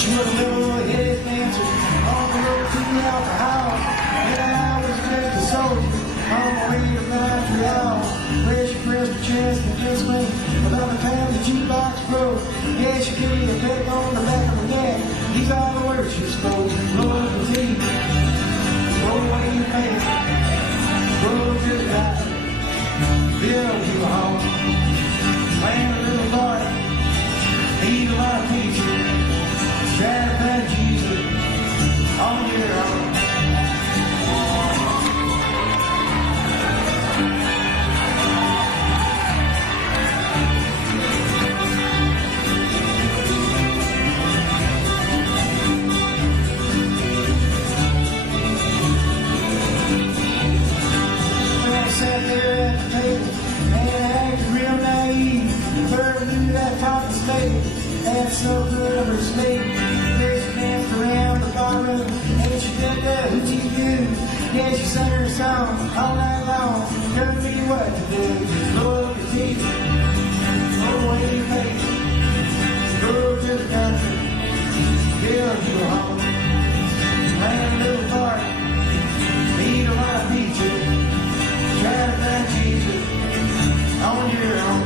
She was a little headed dancer on the road to the alcohol. And I was just a soldier on my way to Montreal, where she pressed her chest against me. About the time the jukebox broke, yeah, she gave me a peck on the back of my neck. These are the words she spoke: Lord, the tea, throw away your face, go to the doctor, build you a home, plant a little garden, eat a lot of peaches, try to find Jesus on your own. Sat there at the table and acted real naive. Her knew that talking slave had something of her sleeve. There she danced around the barroom and she did the hoochie doo. Yeah, she sang her song all night long, telling me what to do. Lord, the teacher, throw away your face, go to the country, build you a home, plant a little garden, eat a lot of peaches. Try to find Jesus on your own.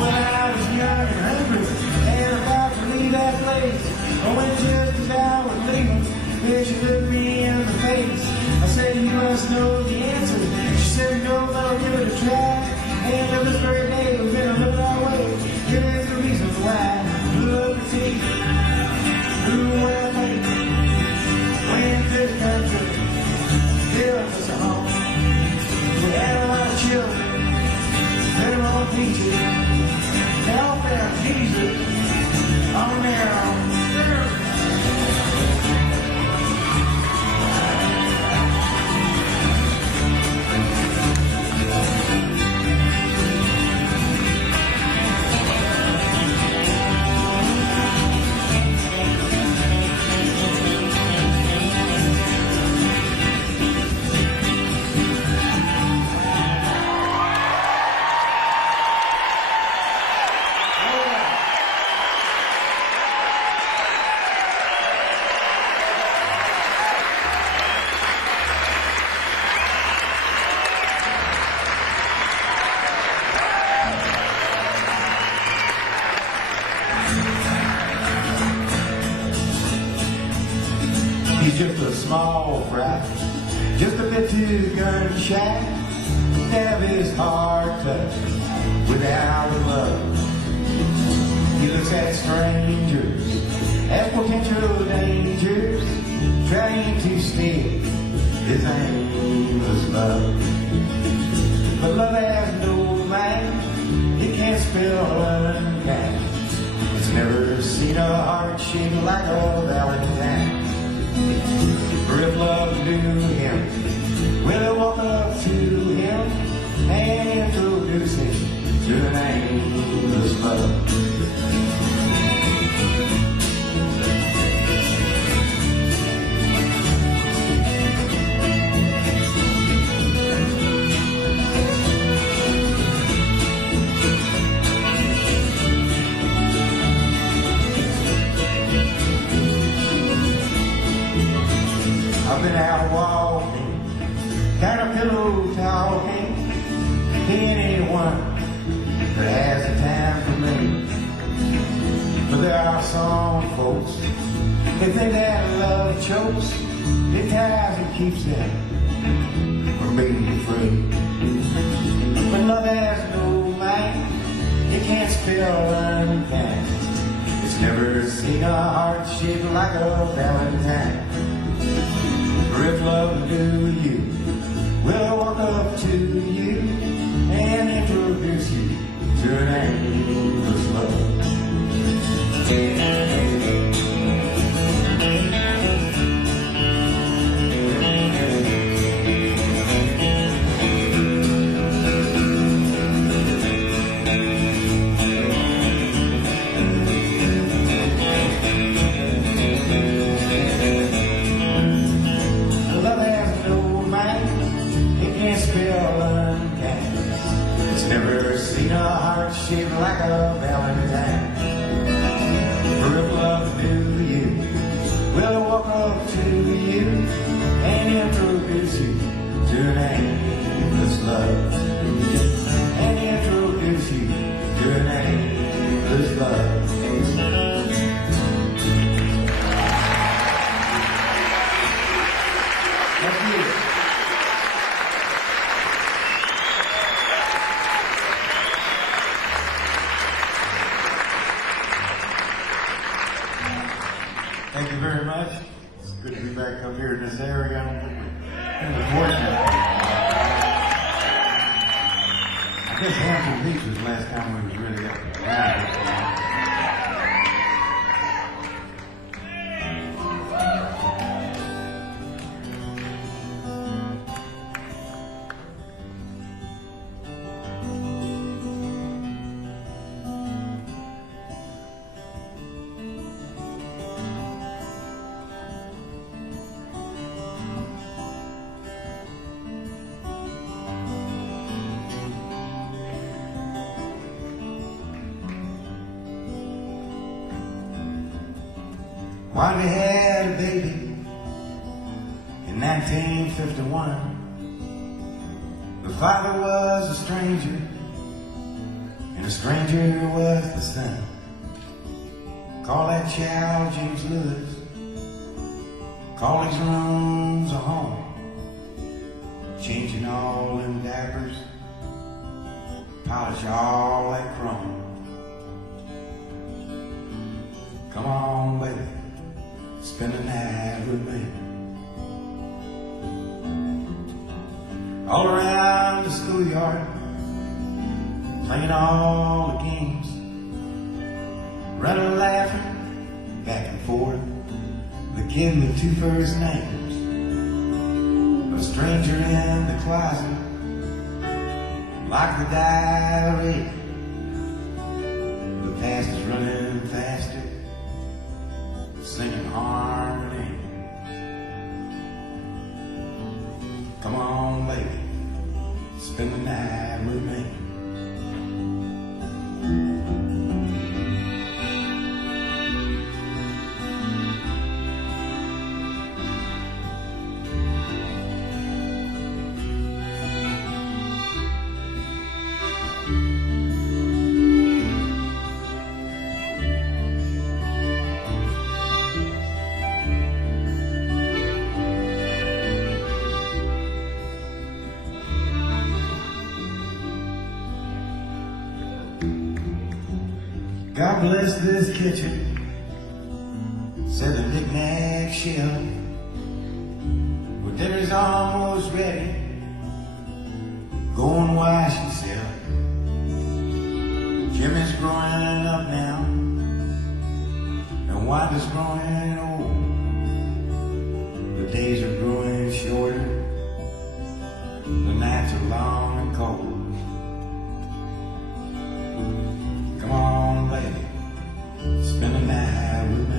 When I was young and hungry and about to leave that place, I went just as I was leaving. Then she looked me in the face. I said, you must know the answer. She said, no, but I'll give it a try. And on this very day, we're gonna look our way. Here is the reason why. Look at me, who will make went to the country, built us a home. We had a lot of children, better on peaches. They all found Jesus on their own. He's just a small fry, just a bit too gun shy to have his heart touched without love. He looks at strangers as potential dangers, trying to steal his aimless love. But love has no mind, it can't spell unkind. It's never seen a heart shake like a Valentine. For if love knew him, we'll walk up to him and introduce him to an aimless love. I've been out walking, kind of pillow talking to anyone that has the time for me. But there are some folks that think that love chokes, it ties and keeps them from being free. But love has no mind, it can't spell unkind. It's never seen a heart shake like a Valentine. For if love knew you, we'll walk up to you and introduce you to an aimless love. Never seen a heart shaped like a valentine. A ripple of new you will walk up to you and introduce you to an aimless love. And introduce you to an aimless love. Thank you. Thank you very much. It's good to be back up here in this area. In the Portsmouth. I guess Hampton Beach was the last time we was really up around here. When we had a baby in 1951, the father was a stranger, and a stranger was the son. Call that child James Lewis, call his rooms a home, changing all them diapers, polish all that chrome. Come on, baby, spend the night with me. All around the schoolyard, playing all the games, running, laughing, back and forth, the kid with two first names. A stranger in the closet, like the diary. The past is running faster, singing harmony. Come on, baby, spend the night with me. God bless this kitchen, said the knick-knack shelf. Well, dinner's almost ready, go and wash yourself. Jim is growing up now, and Wanda's growing old. The days are growing shorter, the nights are long and cold. Come on, baby, spend the night with me.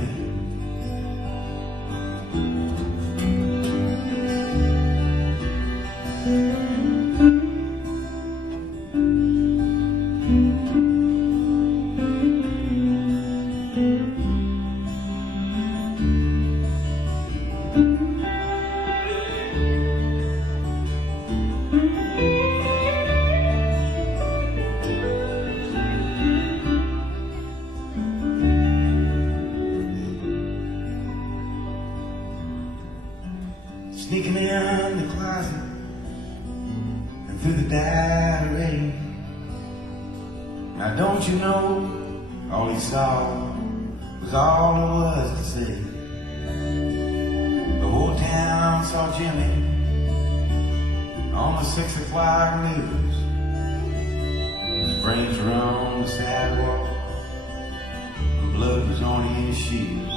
Sneaking in the closet and through the diary. Now don't you know, all he saw was all there was to see. The whole town saw Jimmy on the 6 o'clock news. His brains were on the sidewalk, and blood was on his shoes.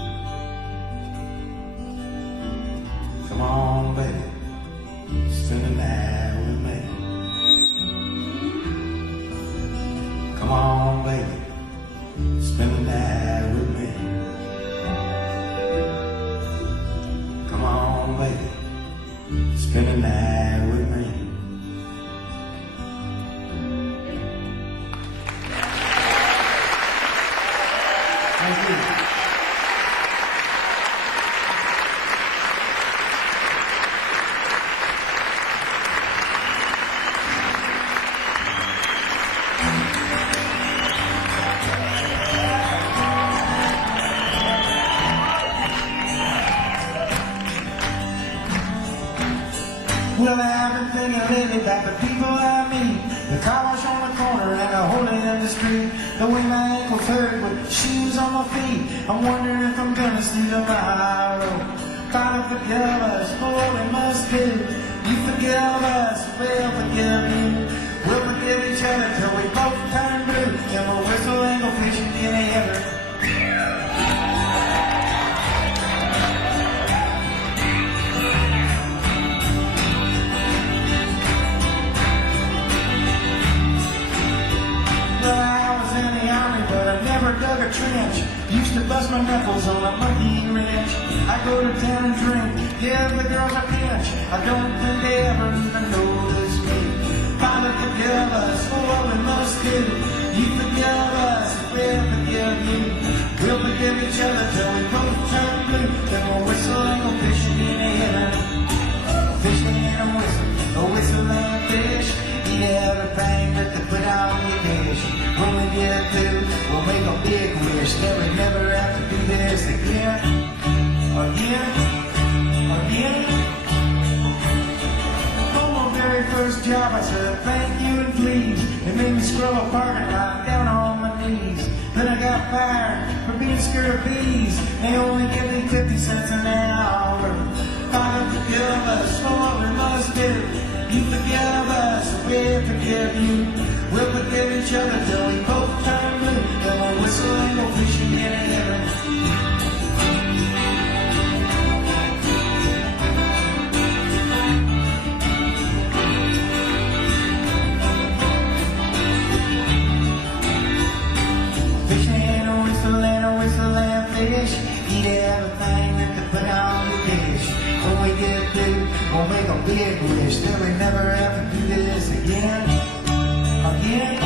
Come on, baby, spend the night with me. Come on, baby, spend the night with me. Come on, baby, spend the night with me. the street. The way my ankles hurt with shoes on my feet. I'm wondering if I'm gonna see tomorrow. Father, forgive us for what we must do. You forgive us, we'll forgive you. We'll forgive each other till we both turn blue. And we'll whistle and go fishing in heaven. Dug a trench, used to bust my knuckles on a monkey wrench. I go to town and drink, give the girls a pinch. I don't think they ever even notice me. Father, forgive us for what we must do. You forgive us, we'll forgive you. We'll forgive each other till we both turn blue. Then we'll whistle and go fishing in heaven. Fishing and a whistle and a fish. Eat everything that they put on your dish. When we get through, we'll make a big wish that we never have to do this again. Again. On my very first job, I said thank you and please. It made me scrub a parking lot down on my knees. Then I got fired for being scared of bees. They only give me 50 cents an hour. Father, forgive us for what we must do. You forgive us, we'll forgive you. We'll forgive each other till we both turn blue. Then we'll whistle and go fishing in heaven. Fishing and a whistle and fish. Eat everything that they put on the dish. When we get through, we'll make a big wish that we never have to do this again. Again.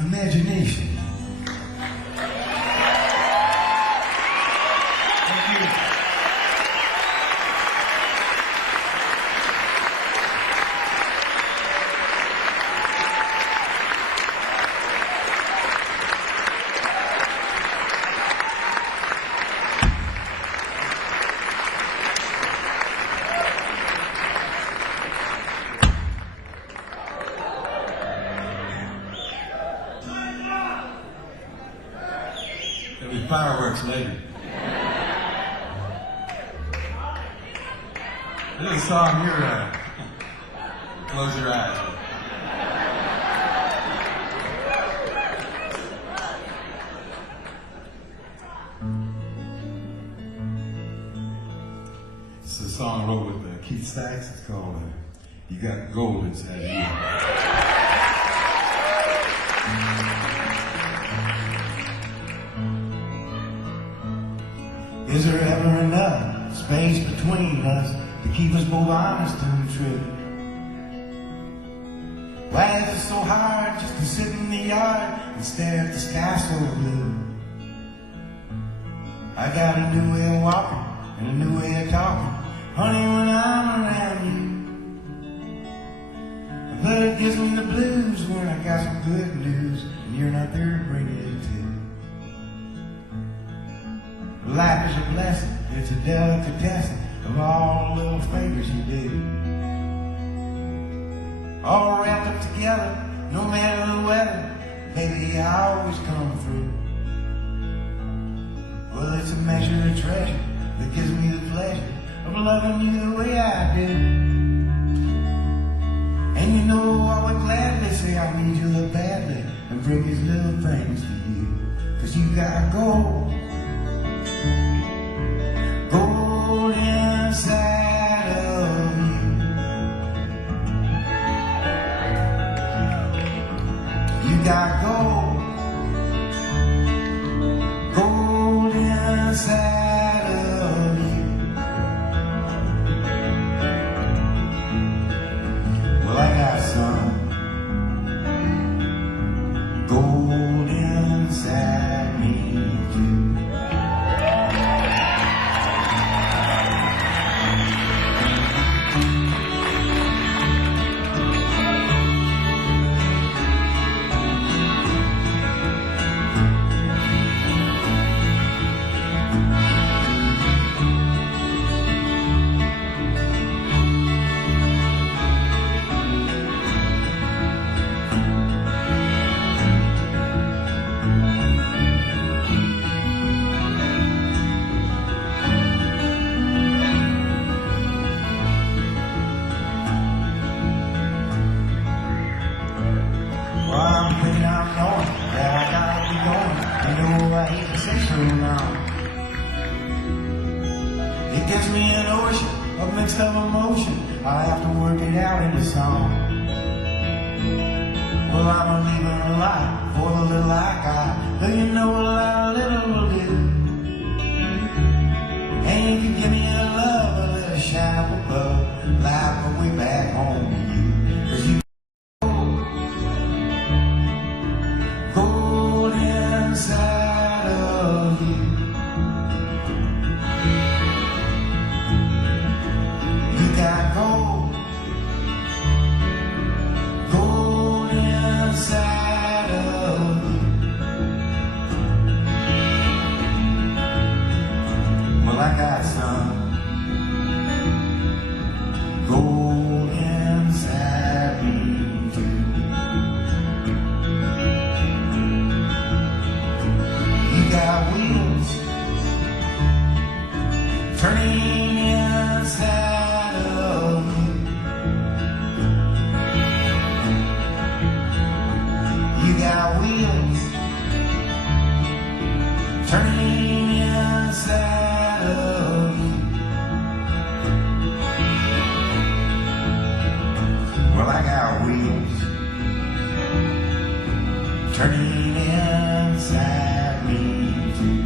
imagination. Thank you. There'll be fireworks later. This is a song here, close your eyes. It's a song I wrote with Keith Sachs. It's called You Got Gold Inside of You. Is there ever enough space between us to keep us both honest and true? Why is it so hard just to sit in the yard and stare at the sky so blue? I got a new way of walking and a new way of talking, honey, when I'm around you. But it gives me the blues when I got some good news and you're not there to bring it to. Life is a blessing, it's a delicatessen of all the little favors you do. All wrapped up together, no matter the weather, baby, I always come through. Well, it's a measure of treasure that gives me the pleasure of loving you the way I do. And you know I would gladly say I need you look badly and bring these little things to you. 'Cause you got gold. Gold inside of you. You got gold. Gold inside of you. Well, I got some gold inside me too. It gives me an ocean of mixed up emotion. I have to work it out in a song. Well, I'm leaving a lot for the little I got. Though you know a lot of little will do. And you can give me a love, a little shine up above, light my way back home to you. 'Cause you gold inside of you. You got gold, gold inside of you. Well, I got some gold inside me too. You got wheels turning inside of you. You got wheels turning inside of you. Well, I got wheels turning inside me too.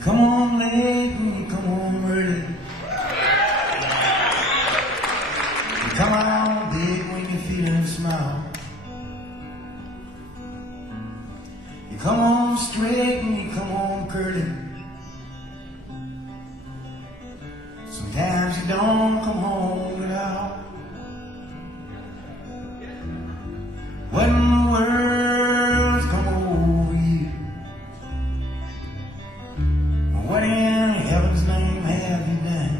come on late and you come home early. You come on big when you're feeling small. You come on straight and you come on curly. Sometimes you don't come home at all. What in the world's come over you? What in heaven's name have you done?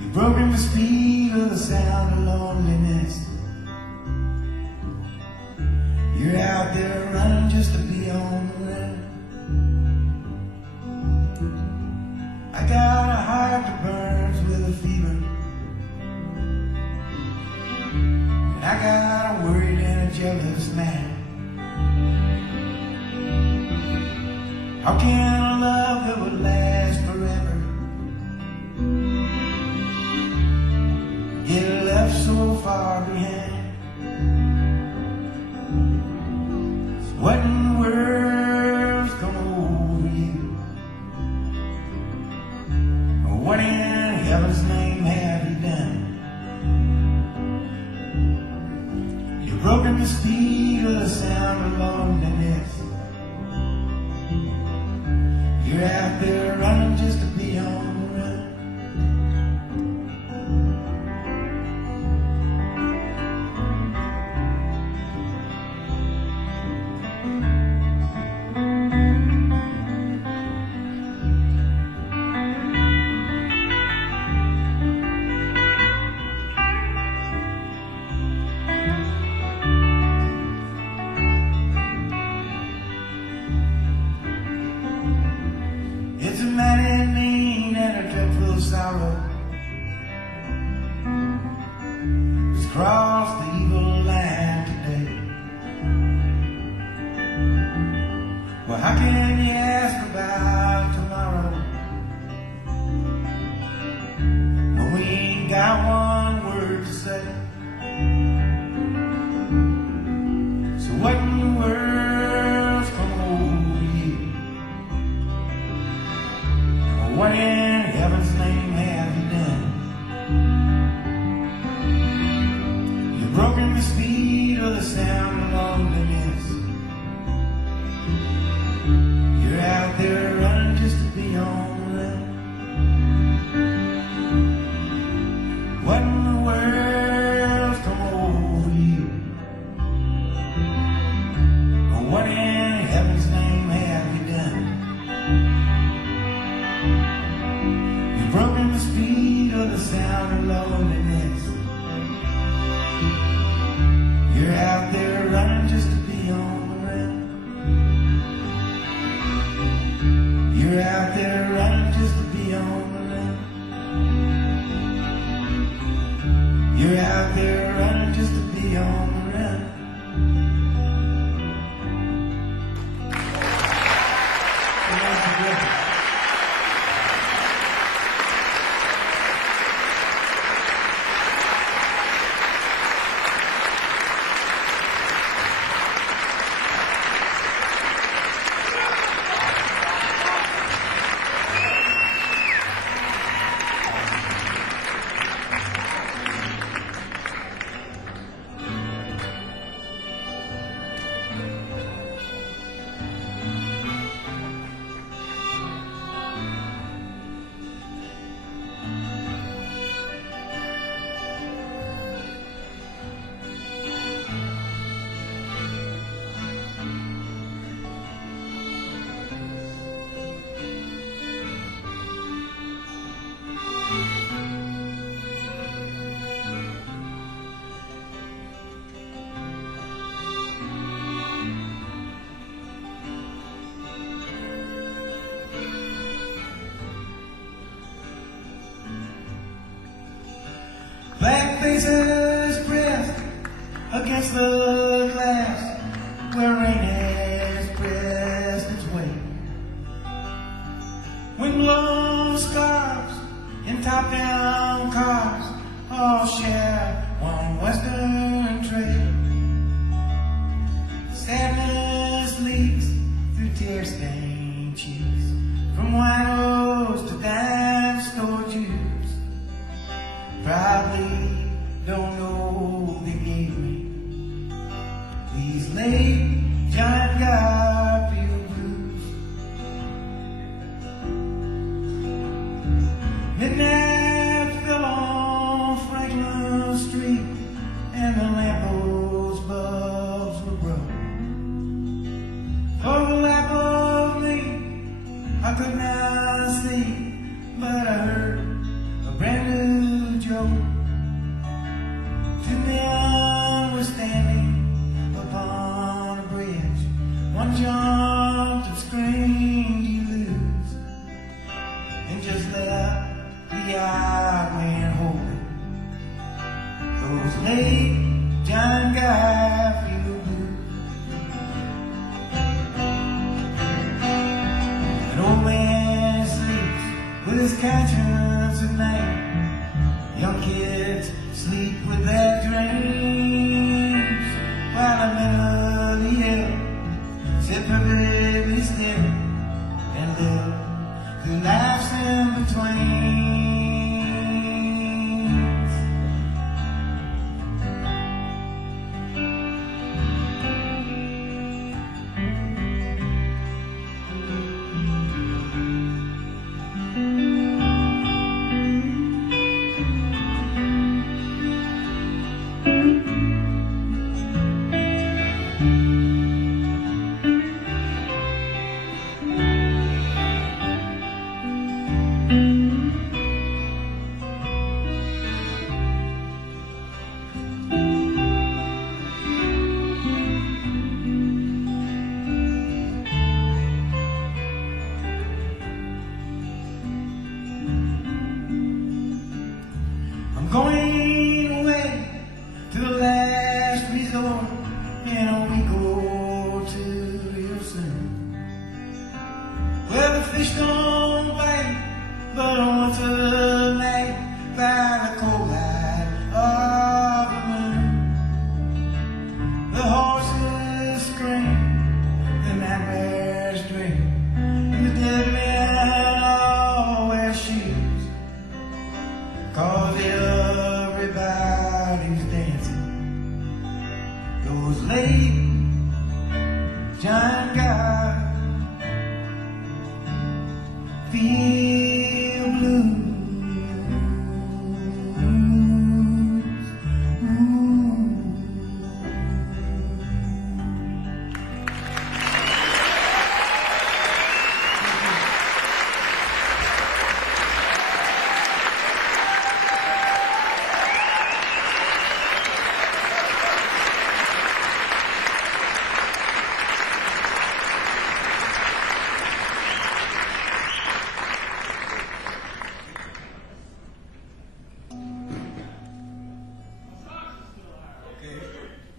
You've broken the speed of the sound of loneliness. You're out there running just to be on the run. I got a heart that burns with a fever, and I got a worried and a jealous man. How can a love that would last forever get left so far behind? So what in the world's come over you? What in heaven's name have you done? You've broken the speed of the sound of loneliness. You're out there running just to be on the run. It's a mighty mean and a dreadful sorrow. It's crossed the evil line today. Well, how can you ask about tomorrow when we ain't got one word to say? So what in the world's come over you? What in heaven's name have you done? You've broken the speed of the sound of loneliness. You're out there running just to be on the run. What in the world's come over you? What in heaven's name have you done? You've broken the speed of the sound of loneliness. You're out there running just to be on the run. You're out there running just to be on the run. You're out there running just to be on the run. Black faces pressed against the glass where rain has pressed its way. Wind-blown scarves in top-down cars all share one western trail. Sadness leaks through tears. late giant Garfield blues. Midnight fell on Franklin Street, and the lamppost bulbs were broke. For the life of me, I could not see, but I heard a brand new joke. Two men were standing upon a bridge. One jumped and screamed, "You lose," and just left the odd man holding those late John Garfield blues. An old man sleeps with his conscience at night. Young kids sleep with their dreams, while the Lydia sit perfectly still and live the lives in between. Going away to the last resort, and a week or two real soon, where the fish don't bite but once a night by the cold light of the moon. The horses scream, the night bears dream, and the dead men all wear shoes, 'cause everybody's dancing those late John Garfield blues.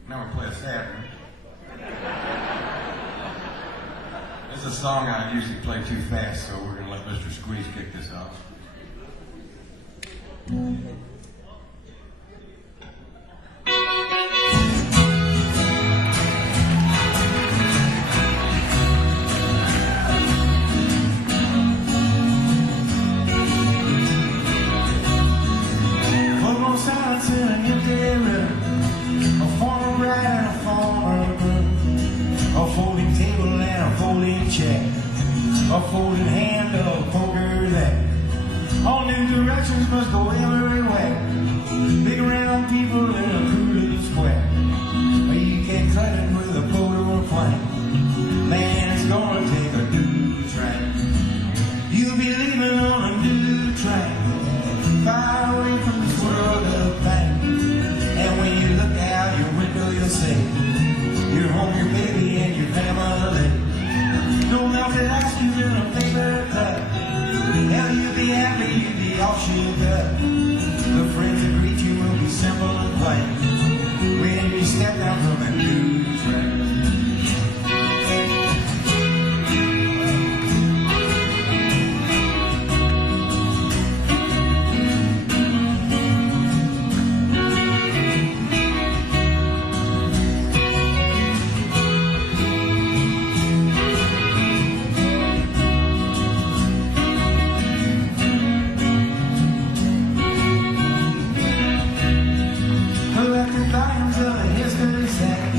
Now we'll play a sad one. This is a song I usually play too fast, so we're going to let Mr. Squeeze kick this off. Put more silence in an empty room. A former bride and a former groom, a folding table and a folding chair, a folding hand of poker there. All new directions must go everywhere. Big round people in a cool little square. You can't cut it with a boat or a plane. Man, it's gonna take a new train. You'll be leaving on a new train, far away from this world of pain. And when you look out your window, you'll see your home, your baby, and your family. No melted ice cubes in a paper cup. Hell, you'll be happy, you'll be all shook up. The friends that greet you will be simple and plain when you step down from a new train. Volumes of a history set.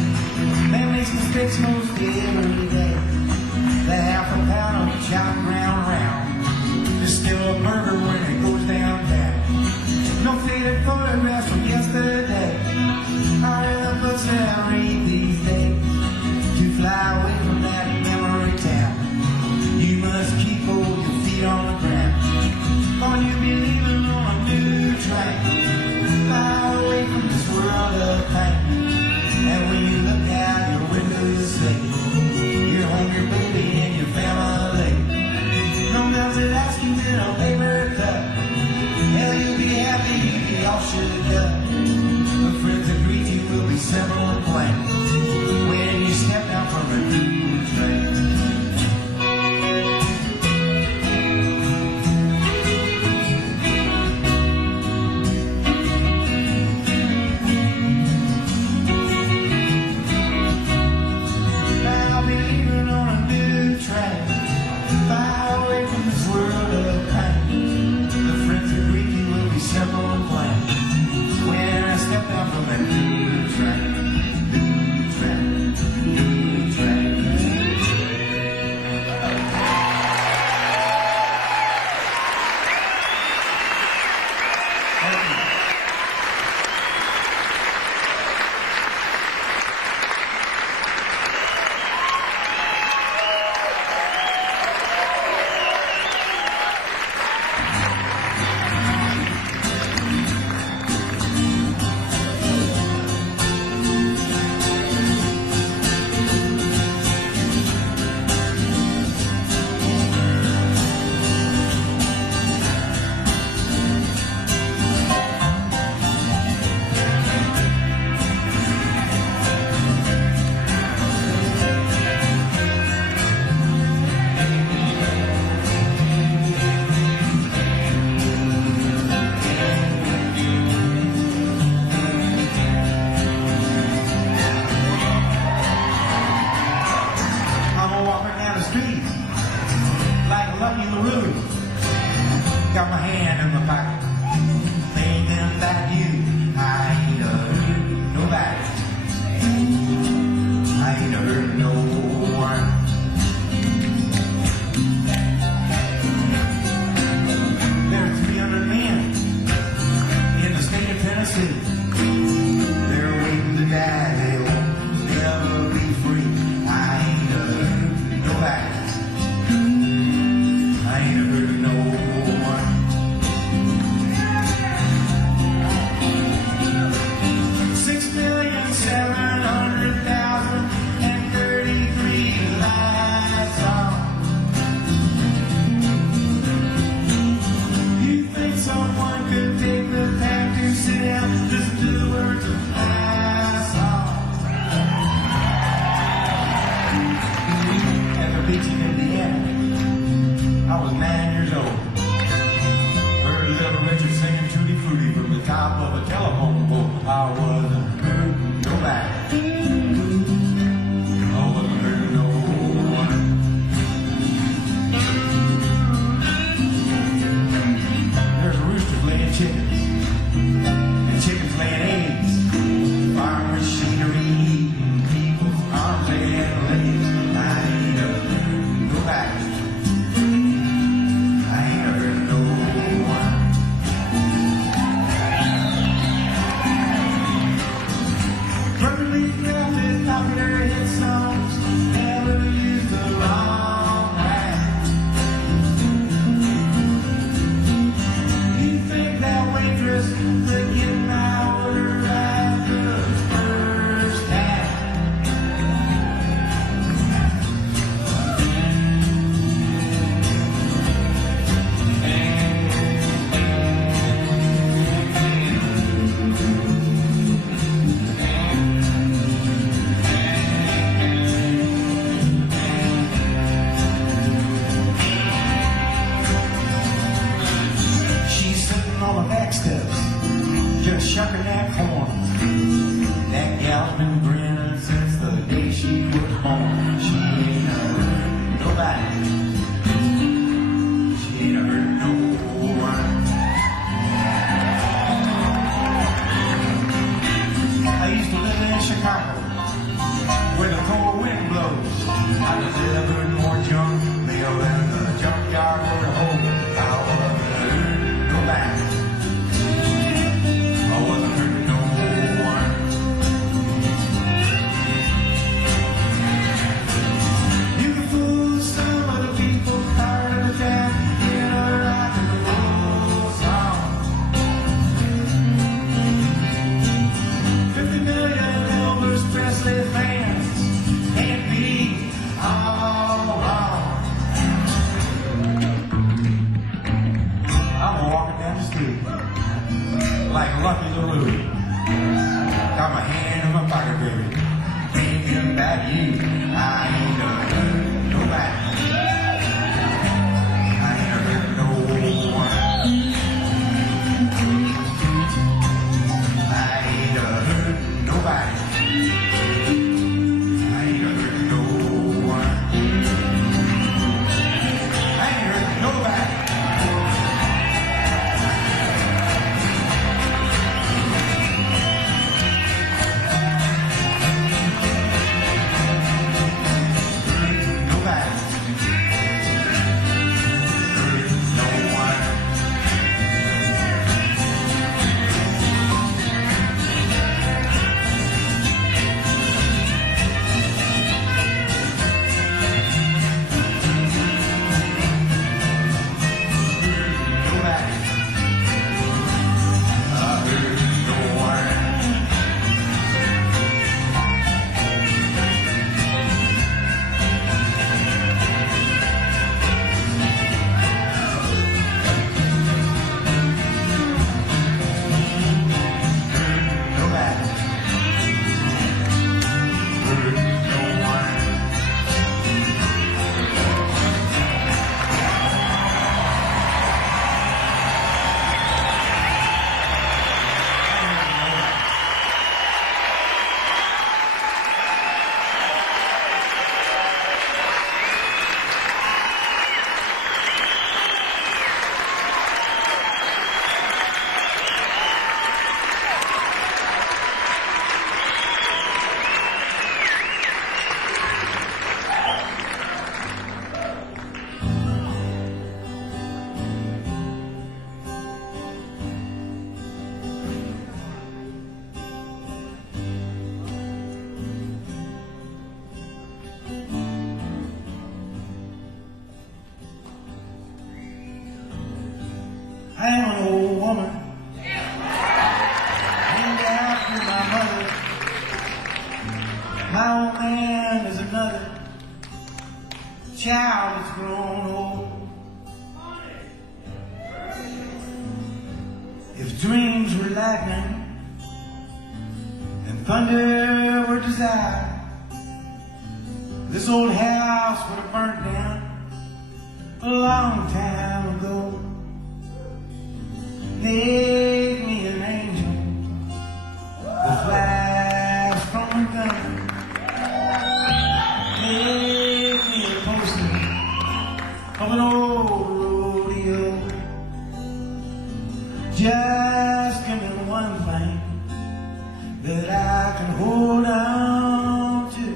They're waiting to die, they'll never be free. I ain't hurt nobody. I ain't hurt no one. 6,700,033 lights on. You think someone could take the time to sit down, listen to the words of my song? At the beach in Indiana, I was 9 years old. Heard Little Richard singing Tutti Frutti from the top of a telephone pole. I wasn't hurting nobody. I wasn't hurting no one. There's roosters laying chickens, and chickens laying eggs. Farm machinery eating people's arms and legs. I ain't hurting nobody. I ain't hurting no one. Perfectly crafted, popular hit songs, never used the wrong line. You think that waitress could get my order right the first time? She's sitting on the back steps, just shucking that corn. That gal's been grinning since the day she was born. She ain't hurt nobody. She ain't hurt no one. I used to live in Chicago, where the cold wind blows. I delivered more junk mail than the junkyard would hold. I wasn't hurting nobody. I wasn't hurting no one. You can fool some of the people part of the town in a rock and roll song. 50 million Elvis Presley fans can't be all wrong. I am an old woman, named after my mother. My old man is another child that's grown old. If dreams were lightning and thunder were desire, this old house would have burnt down a long time ago. Make me an angel that flies from Montgomery. Make me a poster of an old rodeo. Just give me one thing that I can hold on to.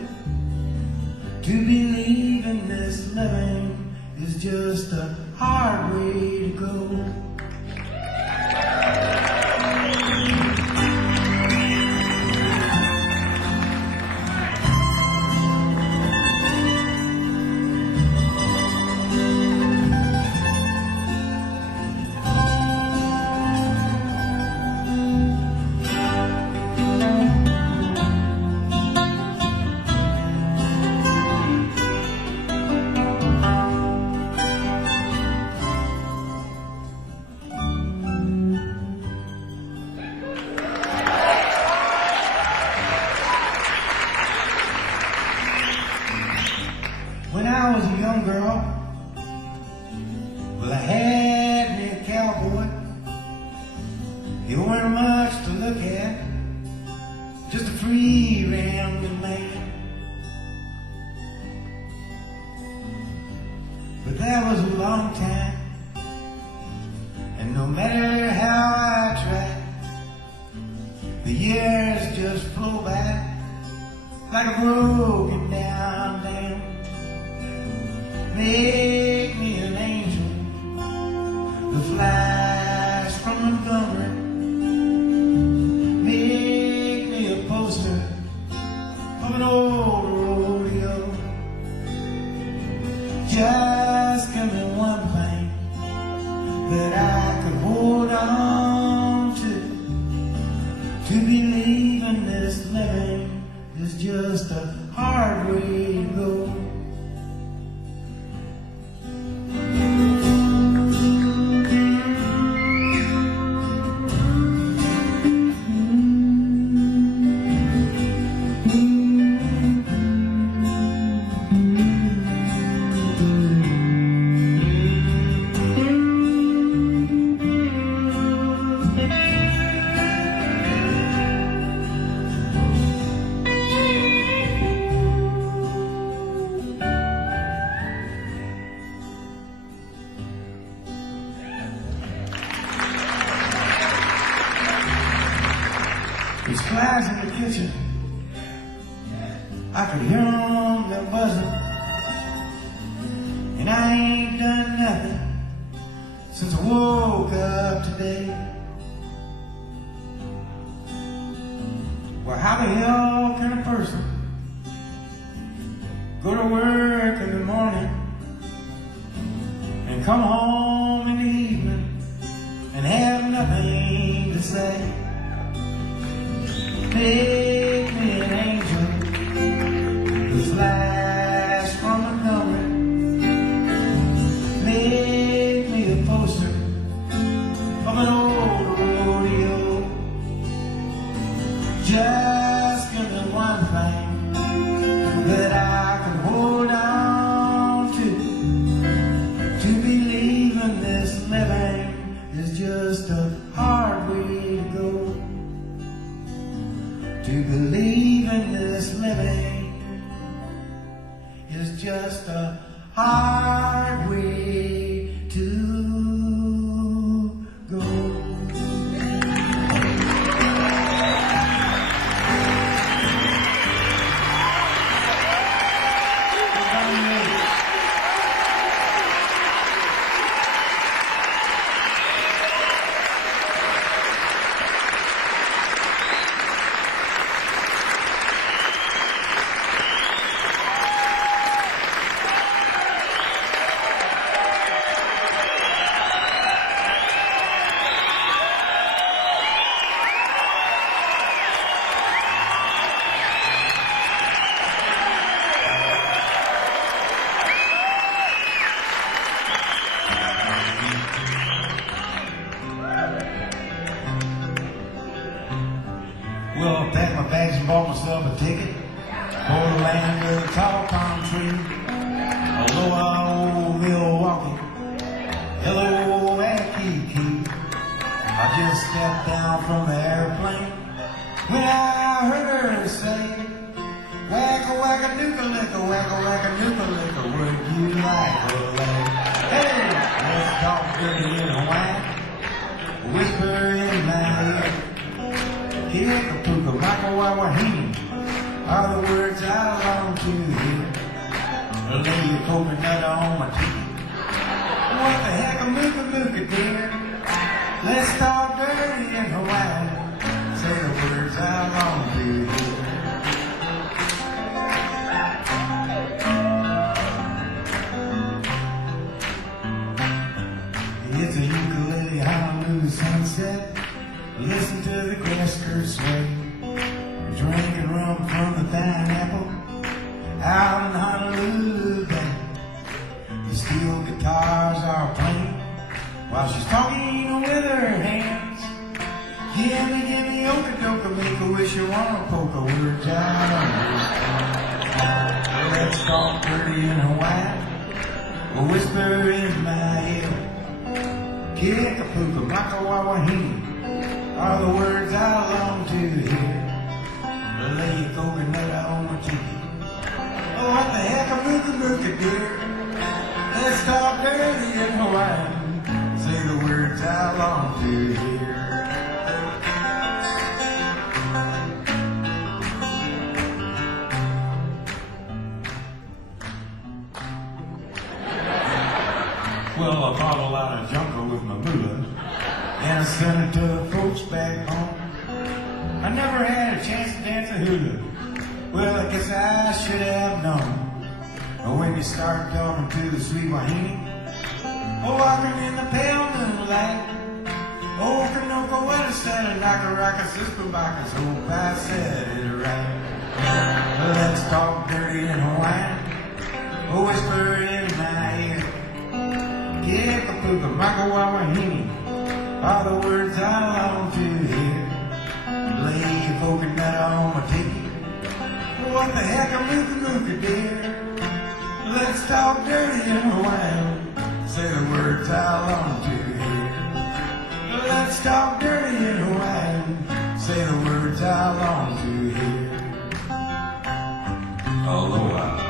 To believe in this living is just a hard way to go. When I was a young girl, well, I had me a cowboy. He weren't much to look at, just a free rambling man. But that was a long time, and no matter how I tried, the years just flow by like a broken down dam. Make me an angel that flies from Montgomery. Make me a poster of an old rodeo. Just give me one thing that I can hold on to. To believe in this living is just a hard way to go. There's flies in the kitchen. I could hear them, they're buzzing. And I ain't done nothing since I woke up today. Well, how the hell can a person go to work in the morning and come home in the evening and have nothing to say? Make me an angel who flies from Montgomery. Make me a poster of an old rodeo. Just give me one thing that I can hold on to. To believe in this living is just a hard way to go. To believe in this living is just a hard way to go. packed my bags and bought myself a ticket for the land of the tall palm tree. Aloha, old Milwaukee. Hello, Waikiki. I just stepped down from the airplane when I heard her say, wacka wacka nooka licka, wacka wacka nooka licka, would you like a leg? Hey, let's talk dirty in Hawaiian, whisper in my ear. Kika puka maka wawahini are the words I long to hear. Lay your coconut on my teeth. What the heck, a mooka mooka dear? Let's talk dirty in Hawaiian. Say the words I long to hear. It's a ukulele Honolulu sunset. Listen to the grass skirts sway. Drinking rum from the pineapple out in Honolulu Bay. The steel guitars are playing while she's talking with her hands. Give me, oka-doka, make a wish you wanna poke a word down. Let's talk dirty in Hawaii, a whisper in my ear. Kika-puka, maka-wawahini are the words I long to hear. Lay your coconut on my teeth. Oh, what the heck, a mooka-mooka dear? Let's talk dirty in Hawaii. Say the words I long to hear. Well, I bought a lot of junker with my moolah, and I sent it to the folks back home. I never had a chance to dance a hula. Well, I guess I should have known. When you start talking to the sweet wahine, walking in the pale moonlight. Oh, Kanoko, what a sight, Naka Raka, Sister Bakas. Hope I said it right. Let's talk dirty in Hawaii. Oh, whisper in my ear. Kika-puka, maka-wawahini are the words I long to hear. Lay your coconut on my titty. What the heck, a mooka-mooka dear? Let's talk dirty in Hawaii. Say the words I long to hear. Let's talk dirty in Hawaii. Say the words I long to hear. Aloha.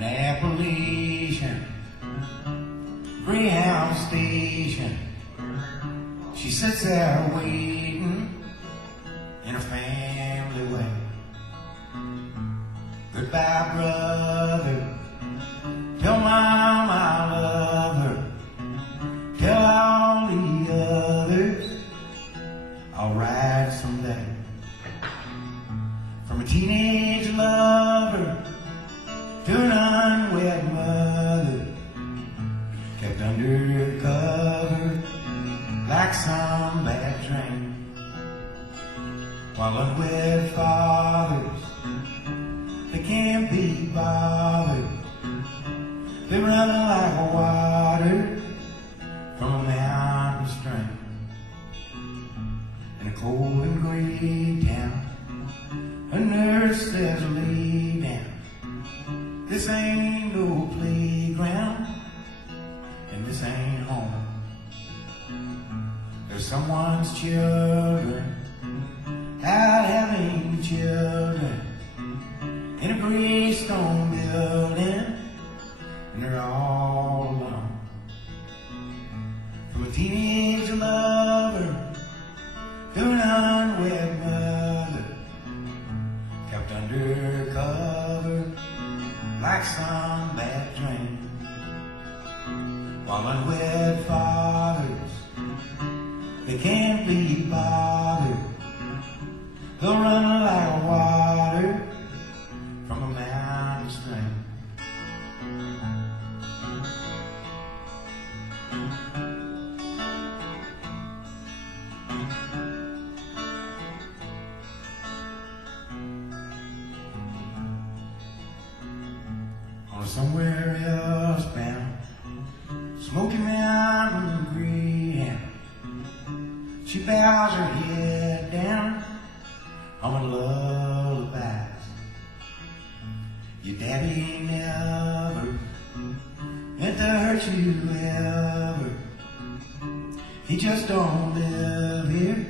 Appalachian Greyhound station. She sits there waiting in a family way. Goodbye, brother. Tell Mom I love her. Tell all the others I'll ride someday. From a teenage lover to an unwed mother, kept under cover like some bad dream. While unwed fathers, they can't be bothered. They run like water from a mountain stream. In a cold and gray town, a nurse says, lay down. This ain't no playground, and this ain't home. There's someone's children out having children in a gray stone building, and they're all alone. From a teenage lover to an unwed mother, kept under cover like some bad dream. While unwed fathers, they can't be bothered, they'll run like water from a mountain stream. On somewhere else bound, Smoky Mountain Green, she bows her head down, humming lullabies. Your daddy never meant to hurt you ever. He just don't live here,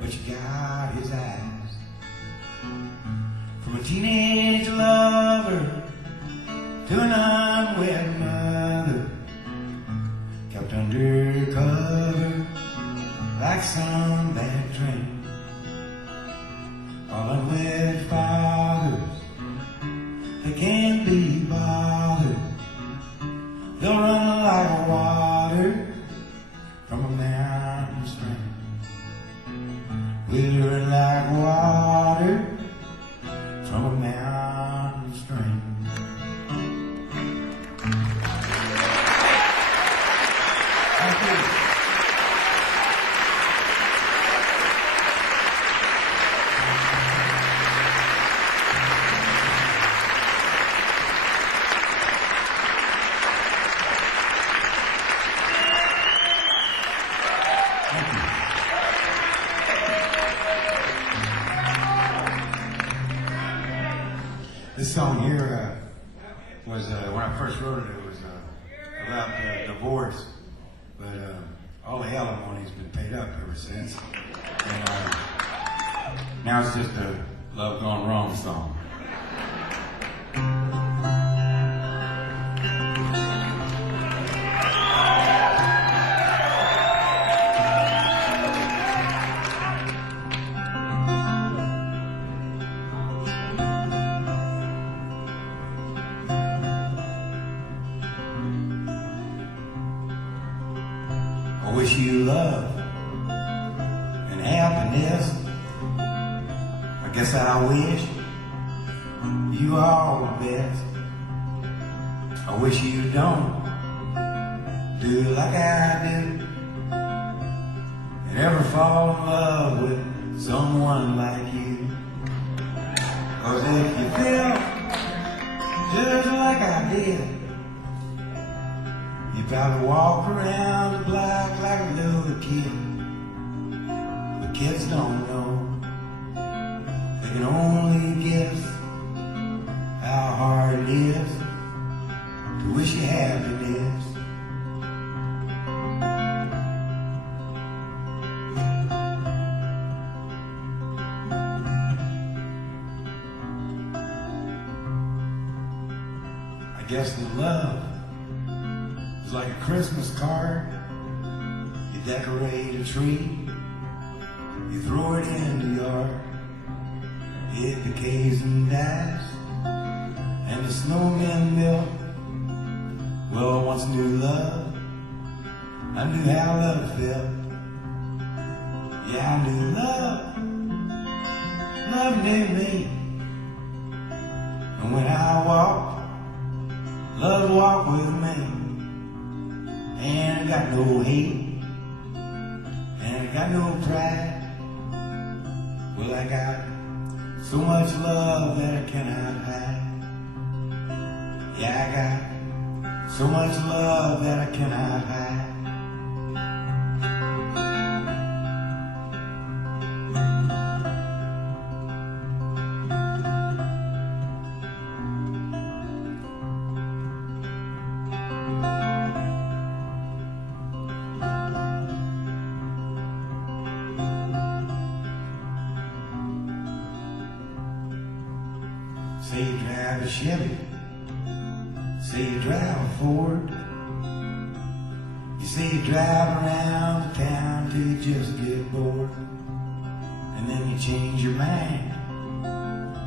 but you got his eyes. From a teenage lover to an unwed mother, kept under cover like some bad dream. All unwed fathers, they can't be bothered, they'll run like water from a mountain stream. We'll run like water from a mountain stream. This song here was, when I first wrote it, it was about divorce, but all the alimony's been paid up ever since. And now it's just a love gone wrong song. I wish you love and happiness. I guess I wish you all the best. I wish you don't do like I do and ever fall in love with someone like you. 'Cause if you feel just like I did, you probably walk around the block like a little kid. But kids don't know, they can only guess how hard it is to wish you happiness. I guess the love is like a Christmas card. You decorate a tree, you throw it in the yard, it decays and dies, and the snowmen melt. Well, once knew love, I knew how love felt. Yeah, I knew love, love knew me. And when I walked, love walked with me. And I got no hate, and I got no pride. Well, I got so much love that I cannot hide. Yeah, I got so much love that I cannot hide. Say you drive a Chevy, say you drive a Ford, you say you drive around the town until you just get bored. And then you change your mind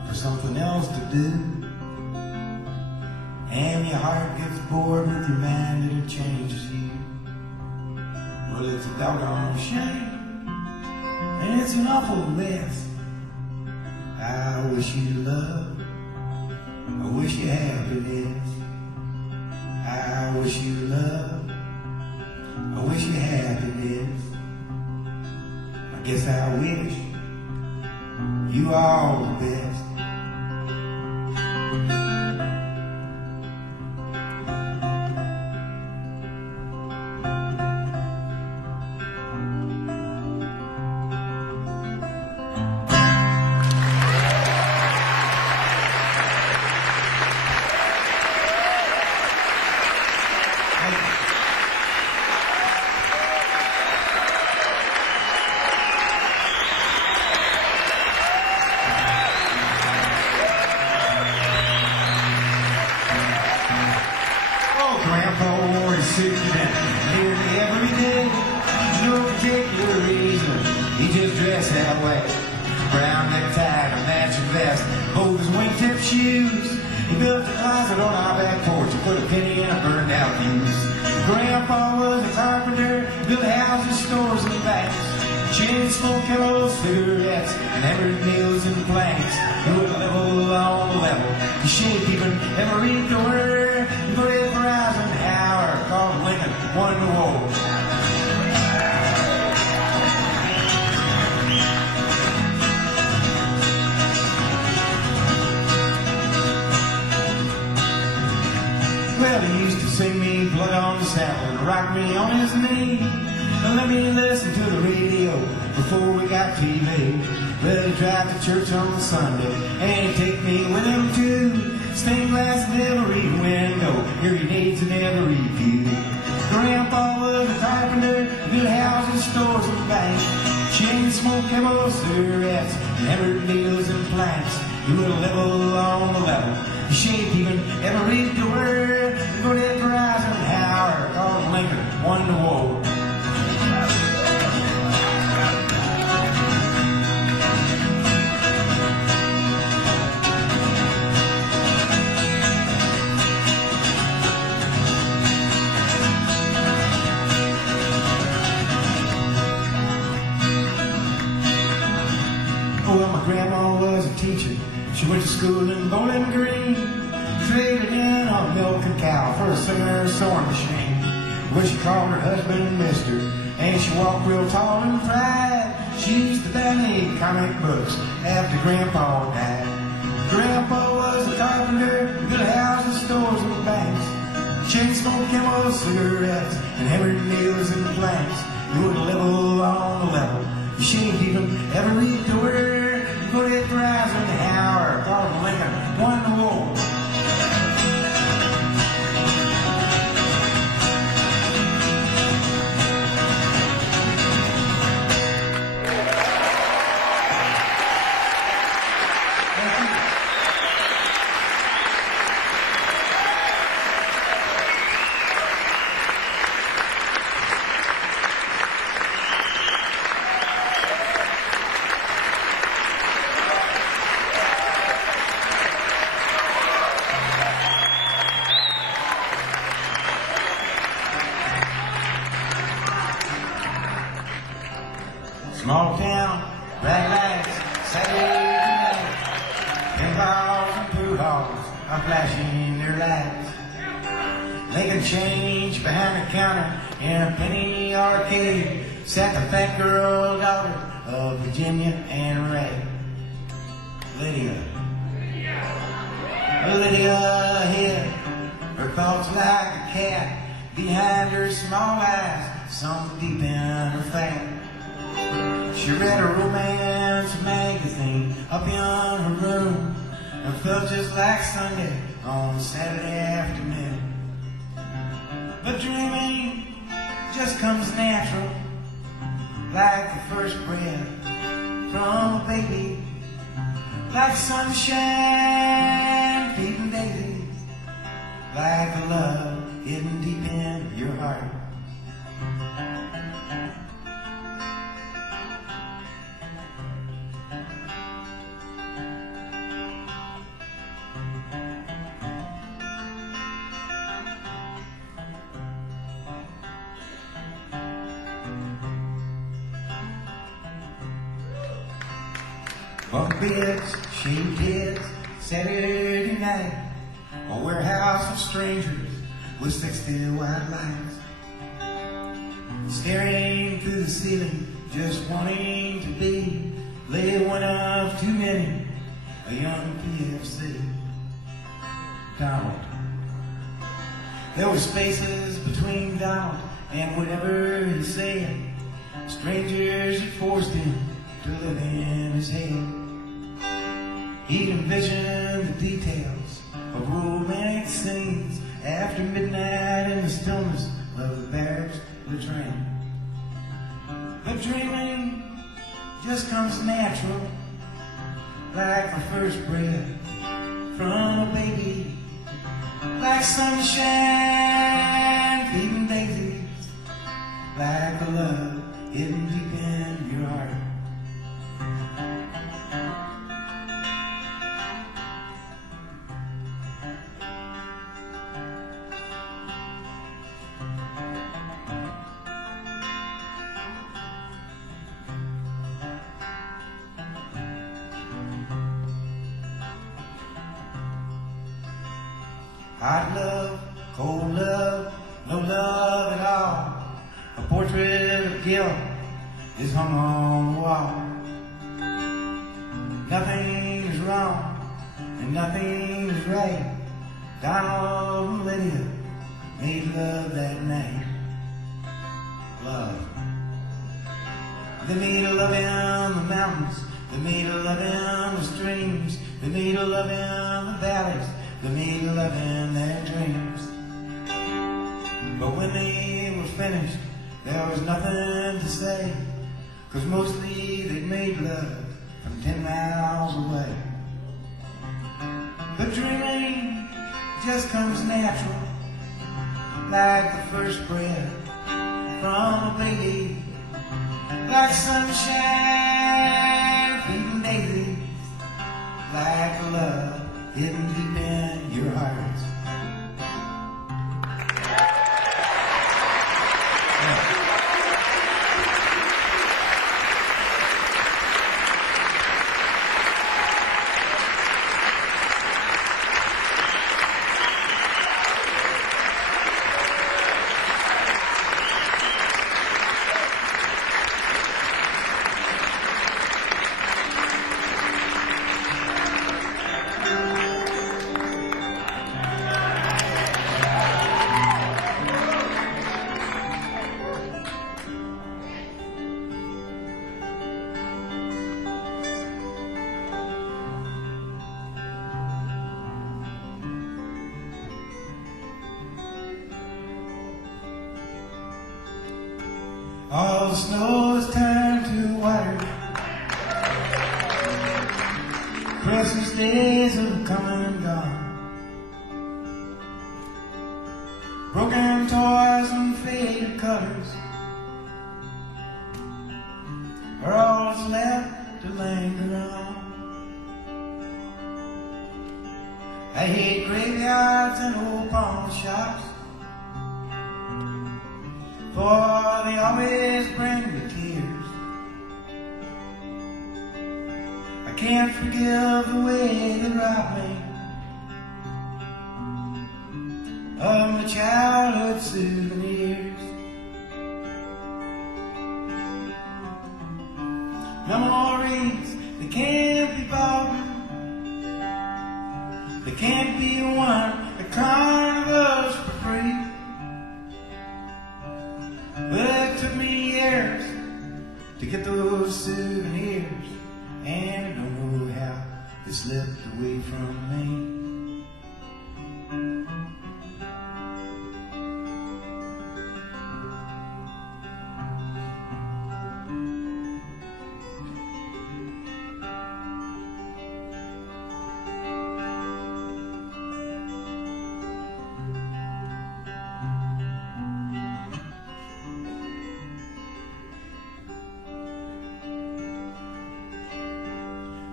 for something else to do. And your heart gets bored with your mind and it changes you. Well, it's a doggone shame. And it's an awful mess. I wish you love. I wish you happiness. I wish you love. I wish you happiness. I guess I wish you all the best. put a penny in a burned out fuse. Grandpa was a carpenter, built houses, stores, and banks. Chain smoked Hello cigarettes and hammered nails and planks. He would level on the level. He shaped even ever read the word. He put it for hours an hour, called Lincoln, won the war. Well, he used to sing me blood on the saddle and rock me on his knee. And let me listen to the radio before we got TV. Well, he'd drive to church on Sunday and he'd take me with him too. Stained glass in every window, hearing aids in every pew. Grandpa was a carpenter, built houses, stores, and banks. Chain smoked Hello cigarettes and hammered nails and planks. He would level on the level. He shaped even ever read the word. He put it for hours an hour, called Lincoln, won the war. Well, my grandma was a teacher. She went to school in Bowling Green. Traded in on milk and cow for a Souvenirs sewing machine. When she called her husband Mister, and she walked real tall and fried. She used to buy me comic books after Grandpa died. Grandpa was a carpenter, built houses, stores, and banks. Chain smoked Hello cigarettes and hammered nails and planks. He would level on the level. She ain't even ever read the word. Put it for hours an hour, called Lincoln, won the war. Small town, bright lights, Saturday night. Pinballs and pool halls are flashing their lights. Making change behind the counter in a penny arcade. Sat the fat girl daughter of Virginia and Ray. Lydia. Lydia hid her thoughts like a cat behind her small eyes, sunk deep in her fat. She read a romance magazine up in her room and felt just like Sunday on Saturday afternoon. But dreaming just comes natural, like the first breath from a baby, like sunshine feeding daisies, like the love hidden deep in your heart. Bunk beds, shaved heads, Saturday night. A warehouse of strangers with 60 white lights. Staring through the ceiling, just wanting to be lay one of too many, a young PFC. Donald. There were spaces between Donald and whatever he said. Strangers had forced him to live in his head. He'd envisioned the details of romantic scenes after midnight in the stillness of the barracks latrine. But dreaming just comes natural, like the first breath from a baby, like sunshine feeding daisies, like the love hidden deep in your heart. Hot love, cold love, no love at all. A portrait of guilt is hung on the wall. Nothing is wrong and nothing is right. Donald and Lydia made love that night. Love. They made a love in the mountains. They made a love in the streams. They made a love in the valleys. They made a love in their dreams. But when they were finished, there was nothing to say, 'cause mostly they'd made love from 10 miles away. But dreaming just comes natural, like the first breath from a baby, like sunshine feeding daisies, like love hidden deep in your heart. All the snow has turned to water. Christmas days have come and gone. Broken toys and faded colors are all that's left to linger on. I hate graveyards and old pawn shops, for they always bring me tears. I can't forgive the way they robbed me of my childhood souvenirs. Memories, they can't be bought, they can't be won at carnivals for free. But it took me years to get those souvenirs, and I don't know how they slipped away from me.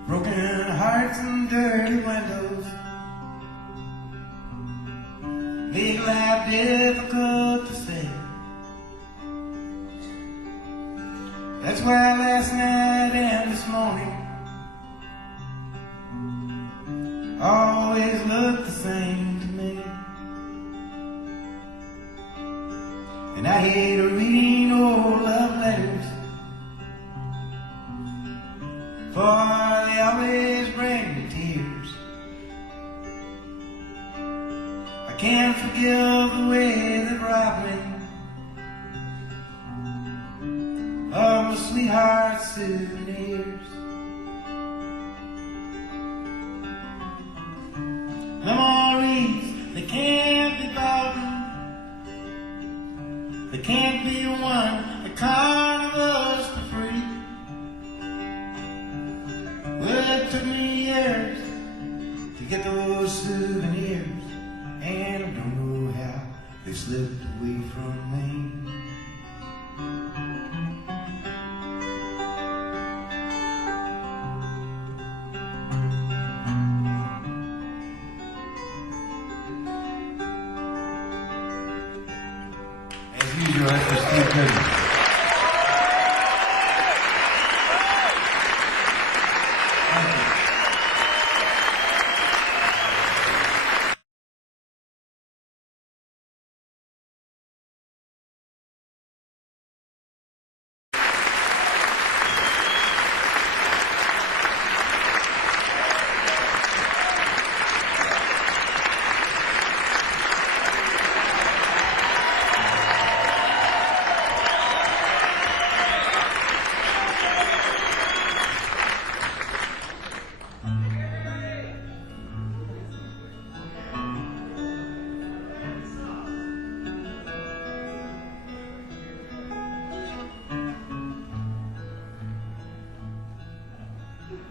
Broken hearts and dirty windows make life difficult to say. That's why last night and this morning always look the same to me. And I hate reading old love letters, for they always bring me tears. I can't forgive the way they robbed me of my sweetheart's souvenirs. Memories, they can't be bought, they can't be won, they carve us for free. Well, it took me years to get those souvenirs, and I don't know how they slipped away from me.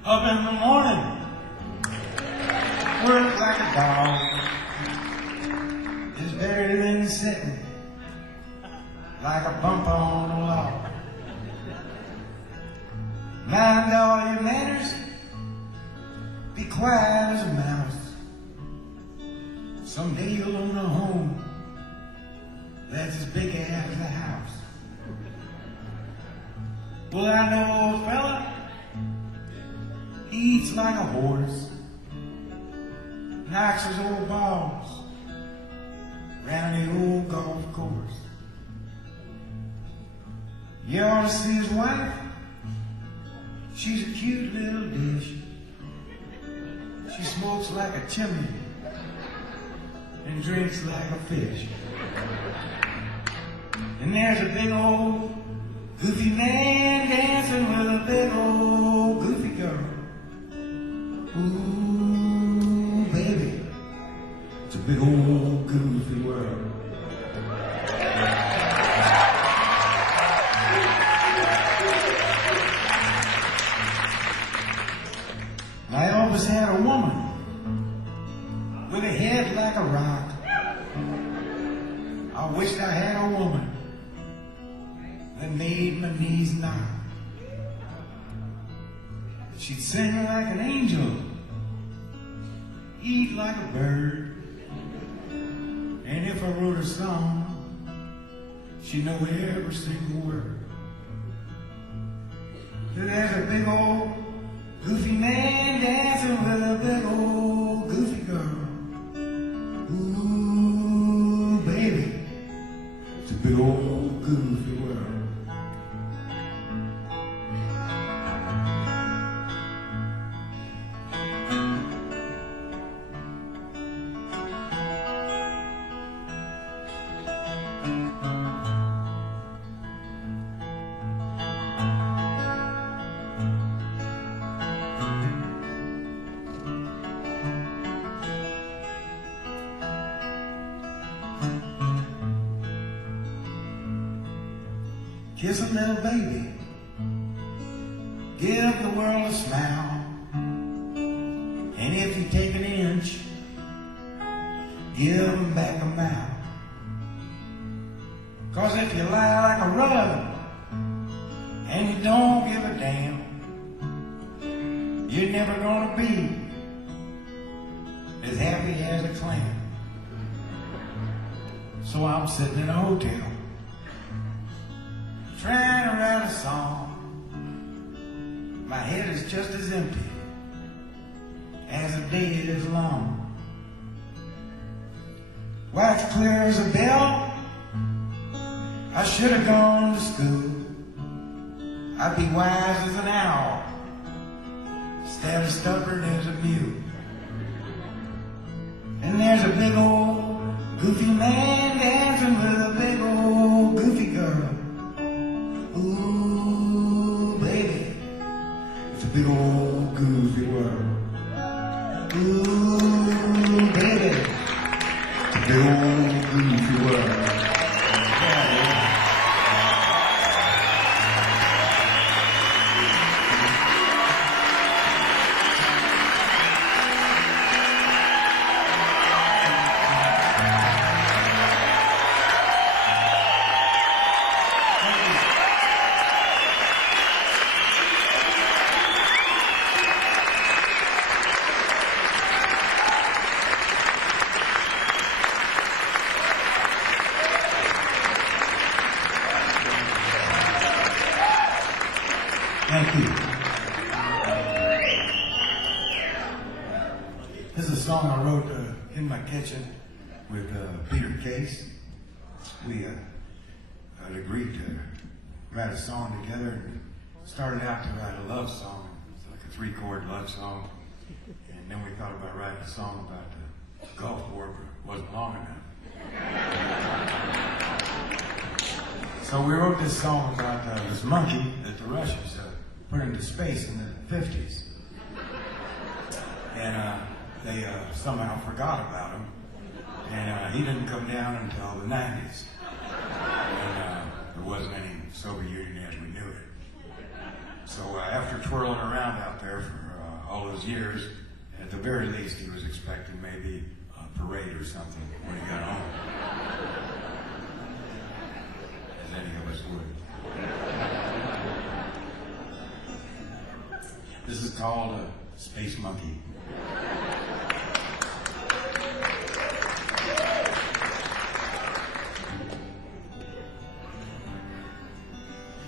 Up in the morning, work like a dog is better than sitting like a bump on a log. Mind all your manners, be quiet as a mouse. Someday you'll own a home that's as big as the house. Well, I know a fella, he eats like a horse, knocks his old balls round the old golf course. You ought to see his wife, she's a cute little dish. She smokes like a chimney and drinks like a fish. And there's a big old goofy man dancing with a big old goofy girl. Ooh, baby, it's a big old goofy world. I always had a woman with a head like a rock. I wished I had a woman that made my knees knock. She'd sing like an angel, eat like a bird, and if I wrote a song, she'd know every single word. There's a big old goofy man dancing with a big old goofy girl. Ooh, baby, it's a big old goofy world. Kiss a little baby, give the world a smile, and if you take an inch, give them back a mile. 'Cause if you lie like a rug, and you don't give a damn, you're never gonna be as happy as a clam. So I'm sitting in a hotel, trying to write a song. My head is just as empty as the day is long. White's clear as a bell, I should have gone to school. I'd be wise as an owl, instead of stubborn as a mule. And there's a big old goofy man dancing with a big old goofy girl. Ooh, baby, it's a big old goofy world. Ooh, baby, it's a big old goofy world. Thank you. This is a song I wrote in my kitchen with Peter Case. We had agreed to write a song together and started out to write a love song. It's like a 3-chord love song. And then we thought about writing a song about the Gulf War, but it wasn't long enough. So we wrote this song about this monkey that the Russians put into space in the 50s. And they somehow forgot about him. And he didn't come down until the 90s. And there wasn't any Soviet Union as we knew it. So after twirling around out there for all those years, at the very least he was expecting maybe a parade or something when he got home. As any of us would. This is called a Space Monkey.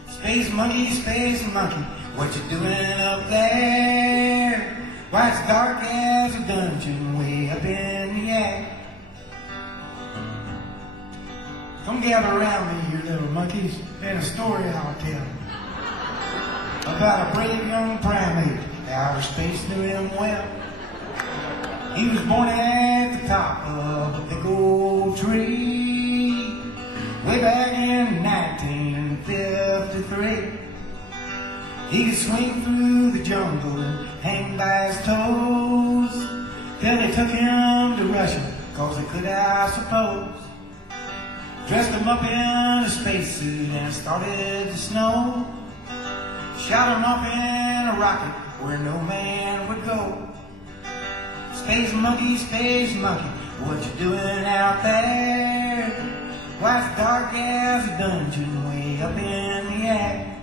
Space monkey, what you doing up there? Why, it's dark as a dungeon way up in the air. Come gather around me, you little monkeys, and a story I'll tell about a brave young primate. Outer space knew him well. He was born at the top of a big old tree way back in 1953. He could swing through the jungle and hang by his toes till they took him to Russia, 'cause they could, I suppose. Dressed him up in a spacesuit and it started to snow. Shot him off in a rocket where no man would go. Space monkey, what you doing out there? Why, it's dark as a dungeon way up in the air.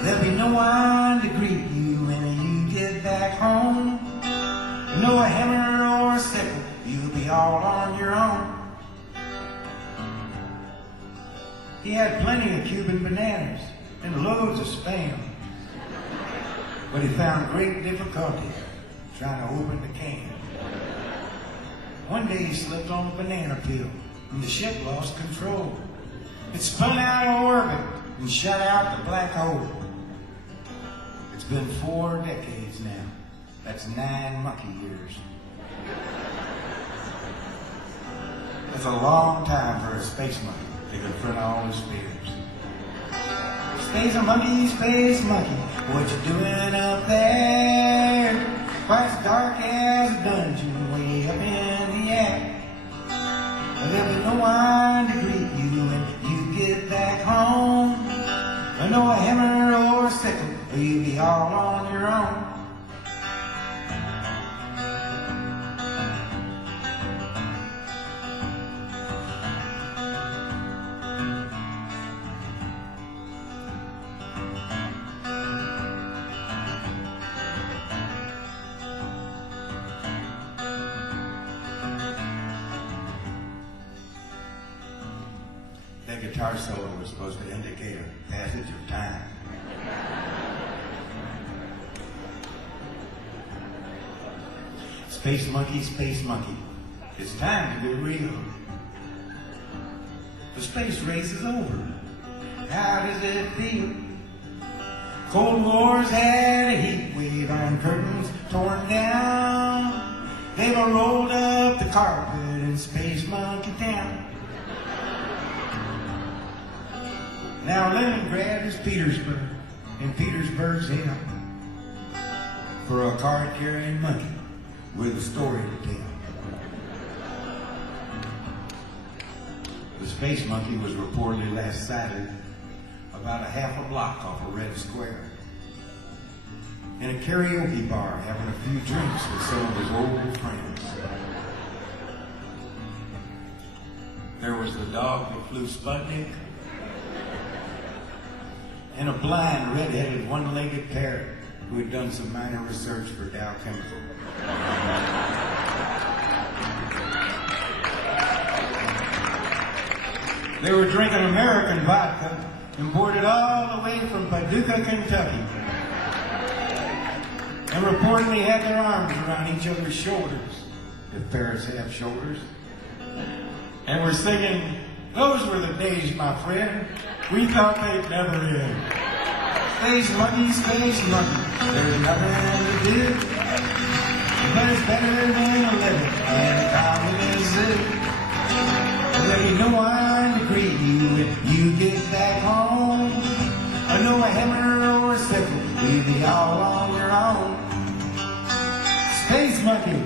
There'll be no one to greet you when you get back home. No hammer or a sickle, you'll be all on your own. He had plenty of Cuban bananas and loads of spam, but he found great difficulty trying to open the can. One day he slipped on a banana peel and the ship lost control. It spun out of orbit and shut out the black hole. It's been 4 decades now. That's 9 monkey years. That's a long time for a space monkey to confront all his fears. Space monkey, what you doing up there? Why, it's dark as a dungeon way up in the air. There'll be no one to greet you when you get back home. No hammer or a sickle, or you'll be all on your own. That guitar solo was supposed to indicate a passage of time. Space monkey, it's time to get real. The space race is over. How does it feel? Cold War's had a heat wave, iron curtains torn down. They've all rolled up the carpet in Space Monkey Town. Now Leningrad is Petersburg, and Petersburg's hell for a card-carrying monkey with a story to tell. The space monkey was reportedly last sighted about a half a block off a red square in a karaoke bar having a few drinks with some of his old friends. There was the dog that flew Sputnik and a blind, red-headed, one-legged parrot who had done some minor research for Dow Chemical. They were drinking American vodka, imported all the way from Paducah, Kentucky, and reportedly had their arms around each other's shoulders, if parrots have shoulders, and were singing, "Those were the days, my friend, we thought they'd never end. Space monkey, there's nothing to do, but it's better than living in a communist zoo. There ain't no one to greet you when you get back home. I know a hammer or a sickle, you'll be all on your own. Space monkey."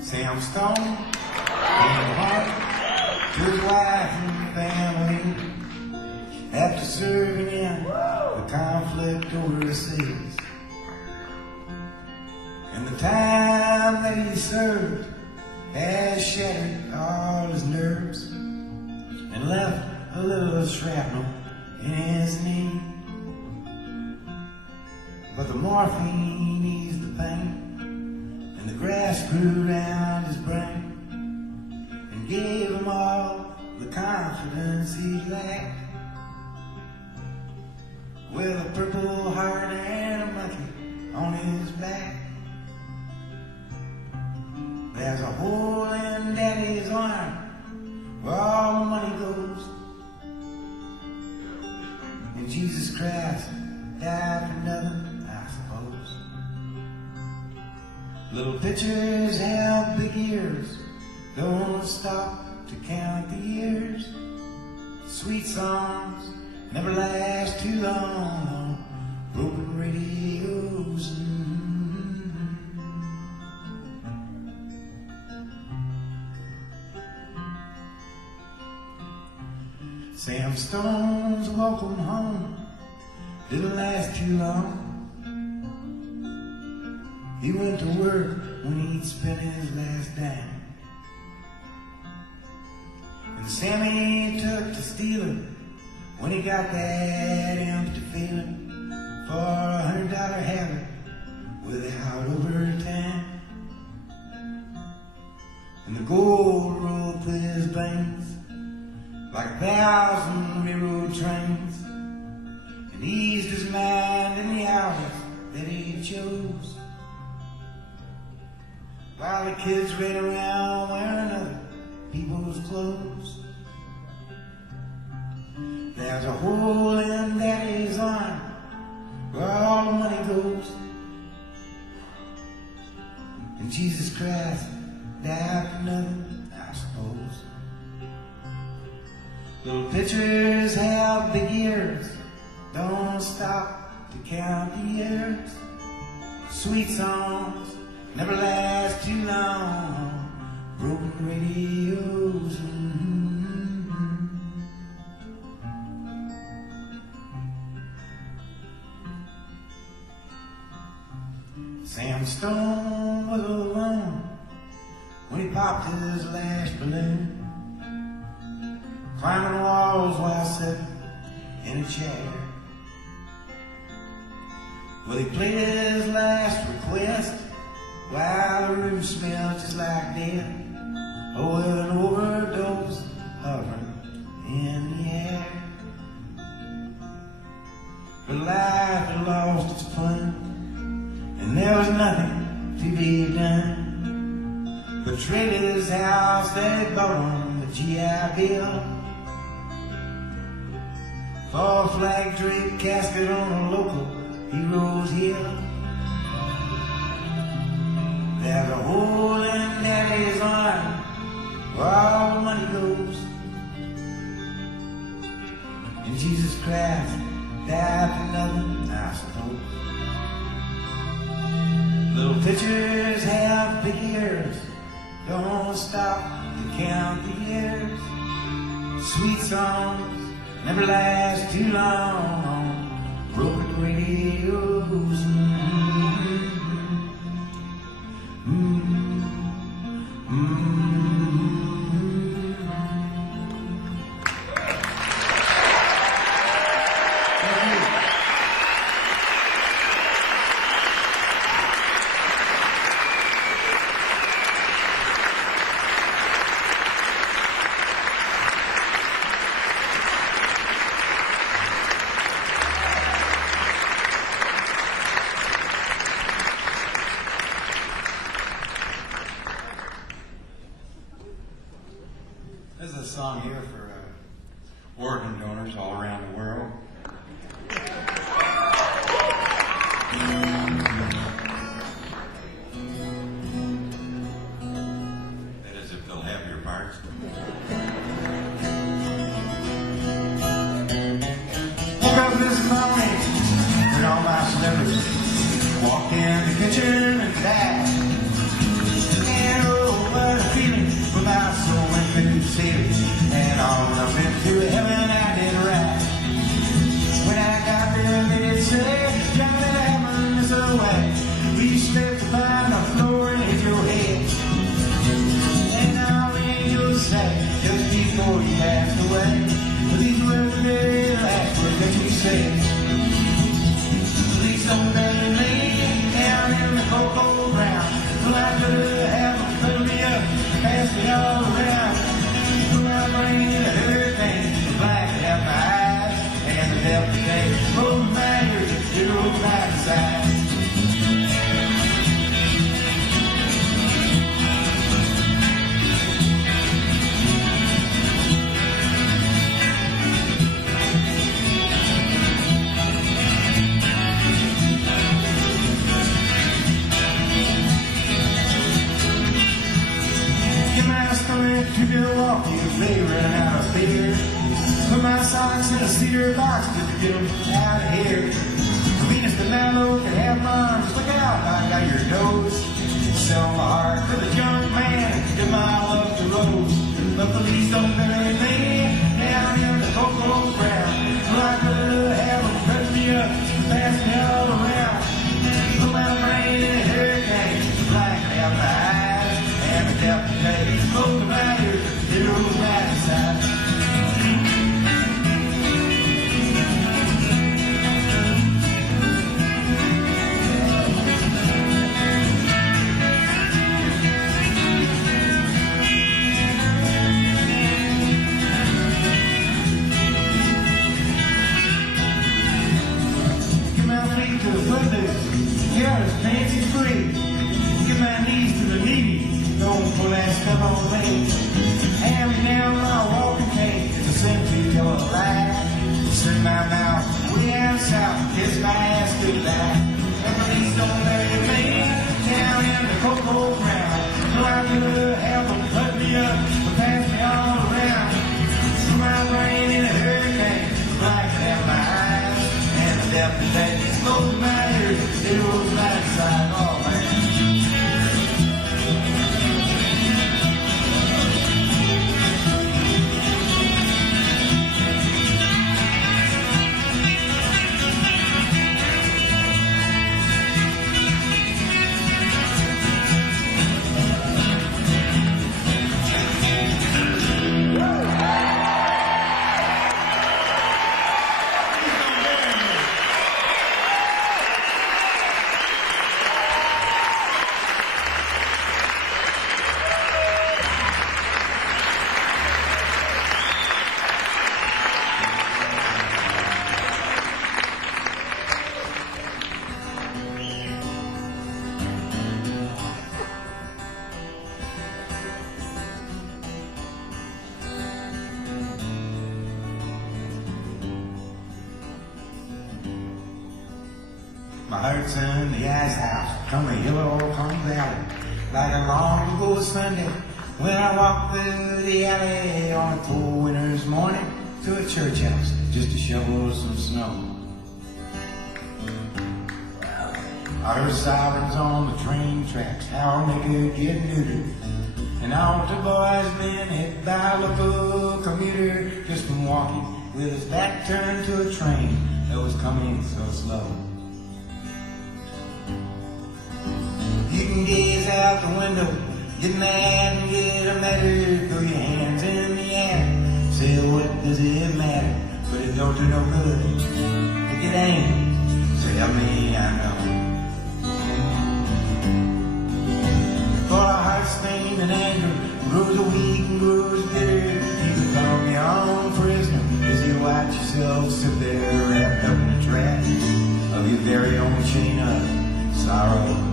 Sam Stone came home to his wife and family after serving in the conflict overseas. And the time that he served has shattered all his nerves and left a little shrapnel in his knee. But the morphine eased the pain, and the grass grew around his brain and gave him all the confidence he lacked. With a purple heart and a monkey on his back, there's a hole in Daddy's arm where all the money goes. And Jesus Christ died for nothing, I suppose. Little pitchers have big ears, don't stop to count the years. Sweet songs never last too long on broken radios. Sam Stone's welcome home didn't last too long. He went to work when he'd spent his last dime, and Sammy took to stealing when he got that empty feeling for $100 habit without overtime. And the gold rolled through his veins like 1,000 railroad trains, and eased his mind in the hours that he chose, while the kids ran around wearing other people's clothes. There's a hole in Daddy's arm where all the money goes, and Jesus Christ died for nothing, I suppose. Little pitchers have big ears, don't stop to count the years. Sweet songs never last too long, broken radios. climbing walls while sitting in a chair. Well, he played his last request while the room smelled just like death. Oh, an overdose hovering in the air. But life had lost its fun, and there was nothing to be done but traded his house they'd bought on the GI Bill for a flag draped casket on a local hero's hill. There's a hole in Daddy's arm where all the money goes, and Jesus Christ died for nothing, I suppose. Little pictures have big ears, don't stop to count the years. Sweet songs never last too long on broken radios. This is a song here for organ donors all around the world. That is, if they'll have your parts. Woke up this morning when all my celebrities walked in the kitchen and died. And oh, what a feeling when my soul went through the city and all up into heaven I did right. When I got there, they did say, "Young little heaven is away. We stepped upon the floor and hit your head." And all the angels say, just before you passed away, but these were the very last words that you said. Please don't bury me down in the cold, cold ground. Well, I could have filled me up, passed me all around. Well, I bring you a hurricane, the black out my eyes, and the devil today rolled my ears, it rolled my side. To Milwaukee, they ran out of beer. Put my socks in a cedar box just to get them out of here. Venus de Milo can have mine. Just look out, I got your nose. Sell my heart for the young man. Give my love to Rose. But please don't bury me down in the cocoa ground. Well, I could have them cut me up, pass me all around. Put my brain in a hurricane, black out my eyes, and the devil today rolled my ears, it rolled my side. My heart's in the ice house, come the hill or come the valley. Like a long ago Sunday, when I walked through the alley on a cold winter's morning to a church house just to shovel some snow. I heard sirens on the train tracks, how they could get neutered. And all the boys been hit by a local commuter just from walking with his back turned to a train that was coming so slow. You can gaze out the window, get mad and get a matter, throw your hands in the air, say what does it matter, but it don't do no good to get angry, say I mean I know. For a heart stained and anger grows weak and grows bitter, you become your own prisoner as you watch yourself sit there wrapped up in the trap of your very own chain of sorrow.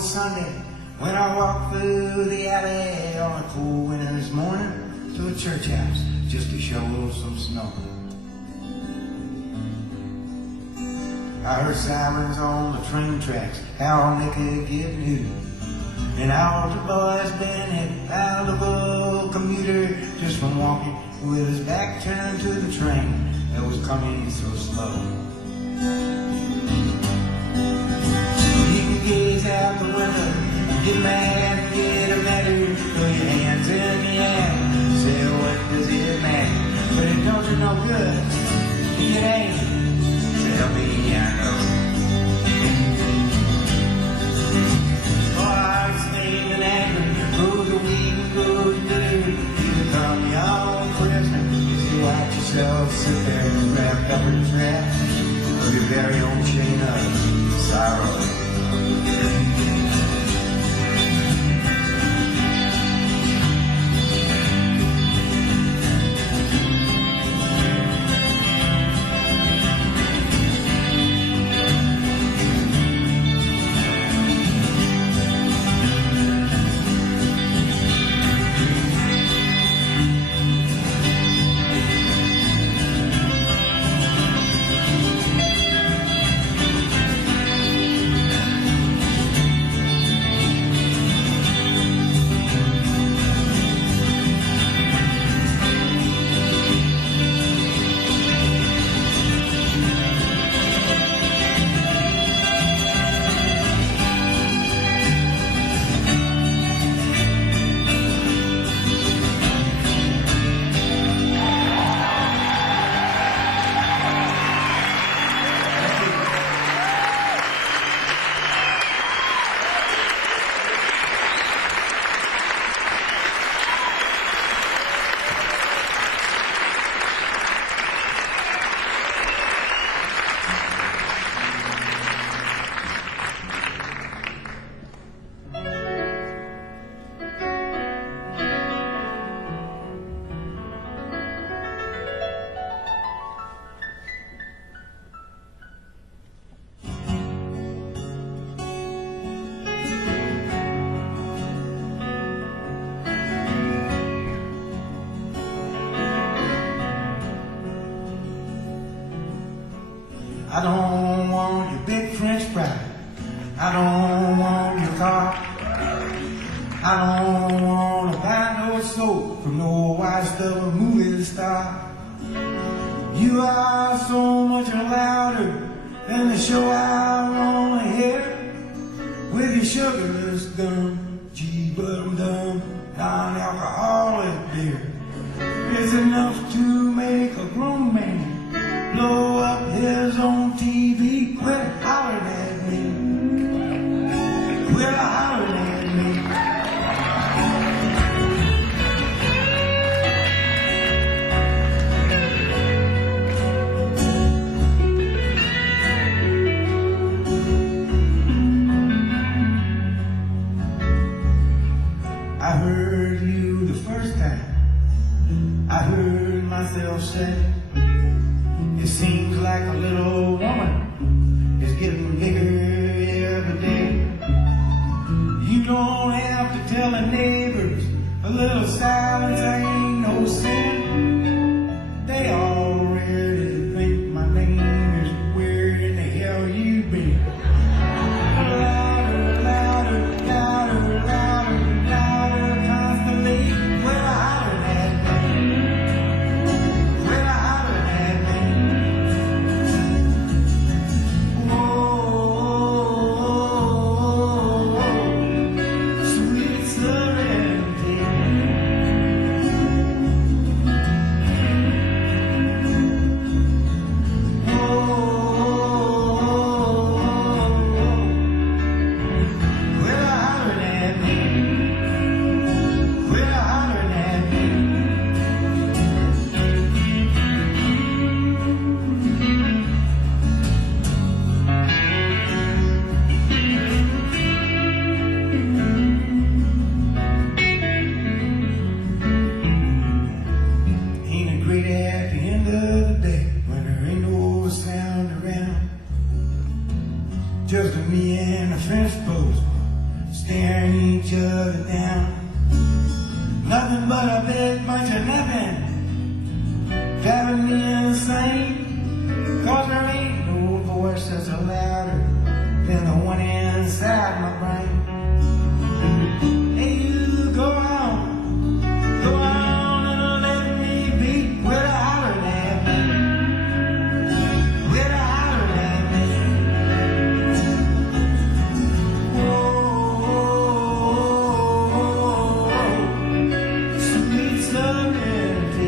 Sunday, when I walked through the alley on a cool winter's morning to a church house just to shovel some snow. I heard sirens on the train tracks, how they could get new. And all the boys been hit by a local commuter just from walking with his back turned to the train that was coming so slow. Gaze out the window, get mad, get a matter, throw your hands in the air, say what does it matter, but it don't do no good, it ain't, tell me I know. For hearts stained and angry, grows a weak and grows bitter, you become your own prisoner, as you watch yourself sit there wrapped up in a trap of your very own chain of sorrow. I don't want your big French fry. I don't want your car. I don't want to buy no soap from no white stuff movie star. You are so much louder than the show I want to hear. With your sugarless gum, gee, but I'm dumb, non-alcoholic beer. It's enough to make a grown man blow up his own TV. Quit hollering at me. Quit hollering at me. I heard you the first time. I heard myself say, it seems like a little woman is getting bigger every day. You don't have to tell the neighbors, a little silence ain't no sin. They already think my name is where in the hell you been. Louder, louder, louder, louder, louder, constantly. Well, hollering at me. Well, hollering at me. Whoa, sweet serenity. Just me and the French folks staring each other down. Nothing but a big bunch of nothing, driving me insane. Cause there ain't no voice that's louder than the one inside my brain. Hey, you go on and let me be. Quit hollering at me. Quit hollering at me. Sweet serenity.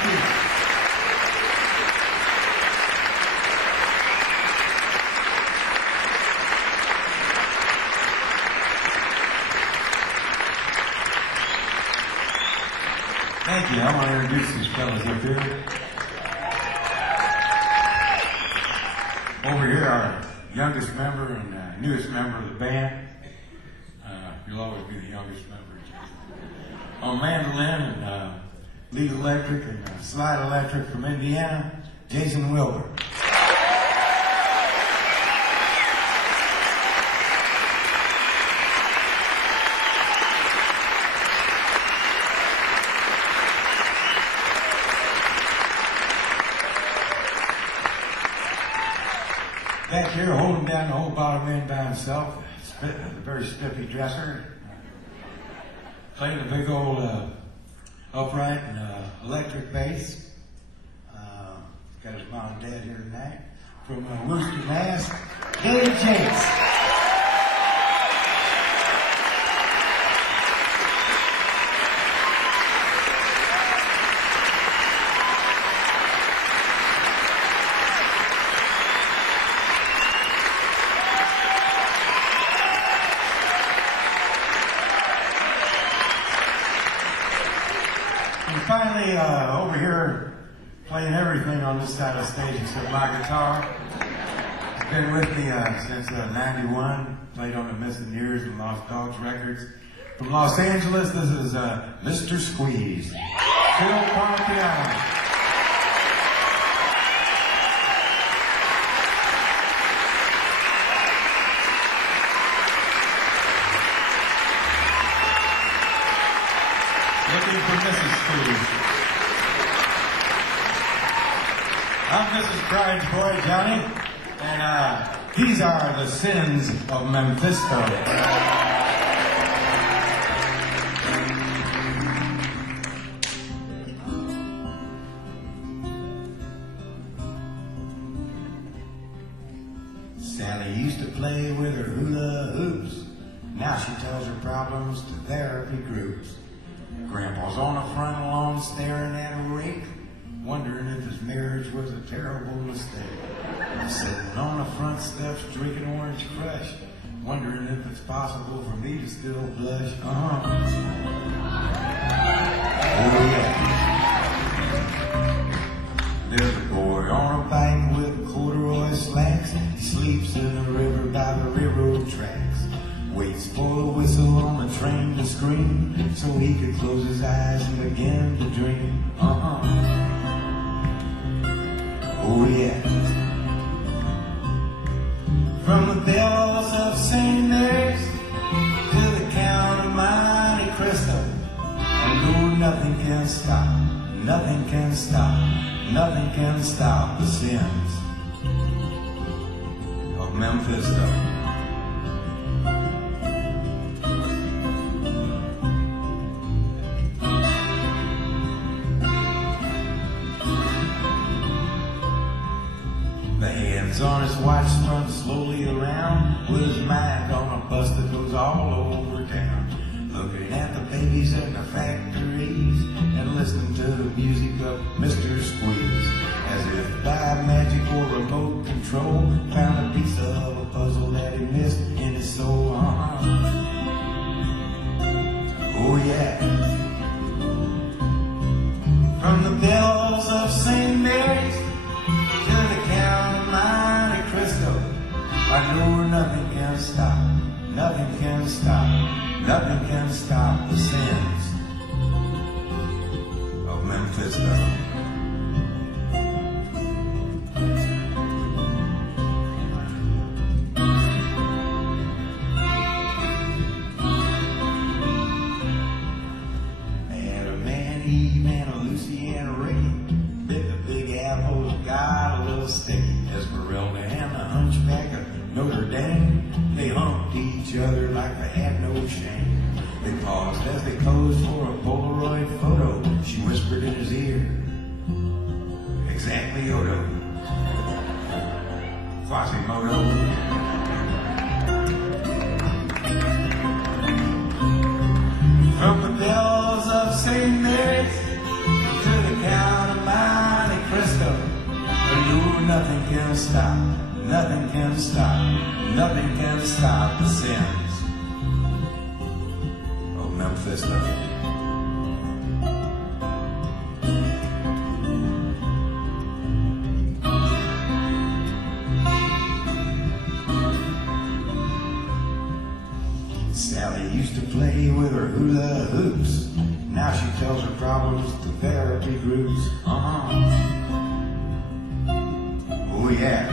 Thank you. Thank you. I want to introduce these fellas up here. Over here, our youngest member and newest member of the band. You'll always be the youngest member. On mandolin and lead electric and slide electric from Indiana, Jason Wilber. Back here, holding down the whole bottom end by himself, a very spiffy dresser. Playing a big old upright and electric bass. Got his mom and dad here tonight. From Worcester, Mass, Dave Jakes. Finally, over here, playing everything on this side of the stage except my guitar. He's been with me since '91. Played on the Missing Years and Lost Dogs records. From Los Angeles, this is Mr. Squeeze. Phil Parlapiano. Looking for Mrs. Squeeze. I'm Mrs. Prine's boy, Johnny, and these are the sins of Memphisto. Sally used to play with her hula hoops. Now she tells her problems to therapy groups. Grandpa's on the front lawn staring at a rake, wondering if his marriage was a terrible mistake. Sitting on the front steps drinking Orange Crush, wondering if it's possible for me to still blush. Oh yeah. There's a boy on a bike with corduroy slacks. He sleeps in the river by the railroad tracks. Waits for the whistle on the train to scream, so he could close his eyes and begin to dream. Oh yeah. From the bells of St. Mary's to the Count of Monte Cristo, I know nothing can stop, nothing can stop, nothing can stop the sins of Memphisto. On his watch spun slowly around with his mind on a bus that goes all over town, looking at the babies in the factories and listening to the music of Mr. Squeeze, as if by magic or remote control found a piece of a puzzle that he missed in his soul. Oh yeah. From the bells of St. Mary's to the Count of Monte Cristo, I know nothing can stop, nothing can stop, nothing can stop the sins of Memphisto. They humped each other like they had no shame. They paused as they posed for a Polaroid photo. She whispered in his ear, exactly Odo. Quasimodo. From the bells of St. Mary's to the Count of can stop, nothing can stop, nothing can stop the sins. Oh, Memphisto. Sally used to play with her hula hoops. Now she tells her problems to therapy groups. Oh yeah.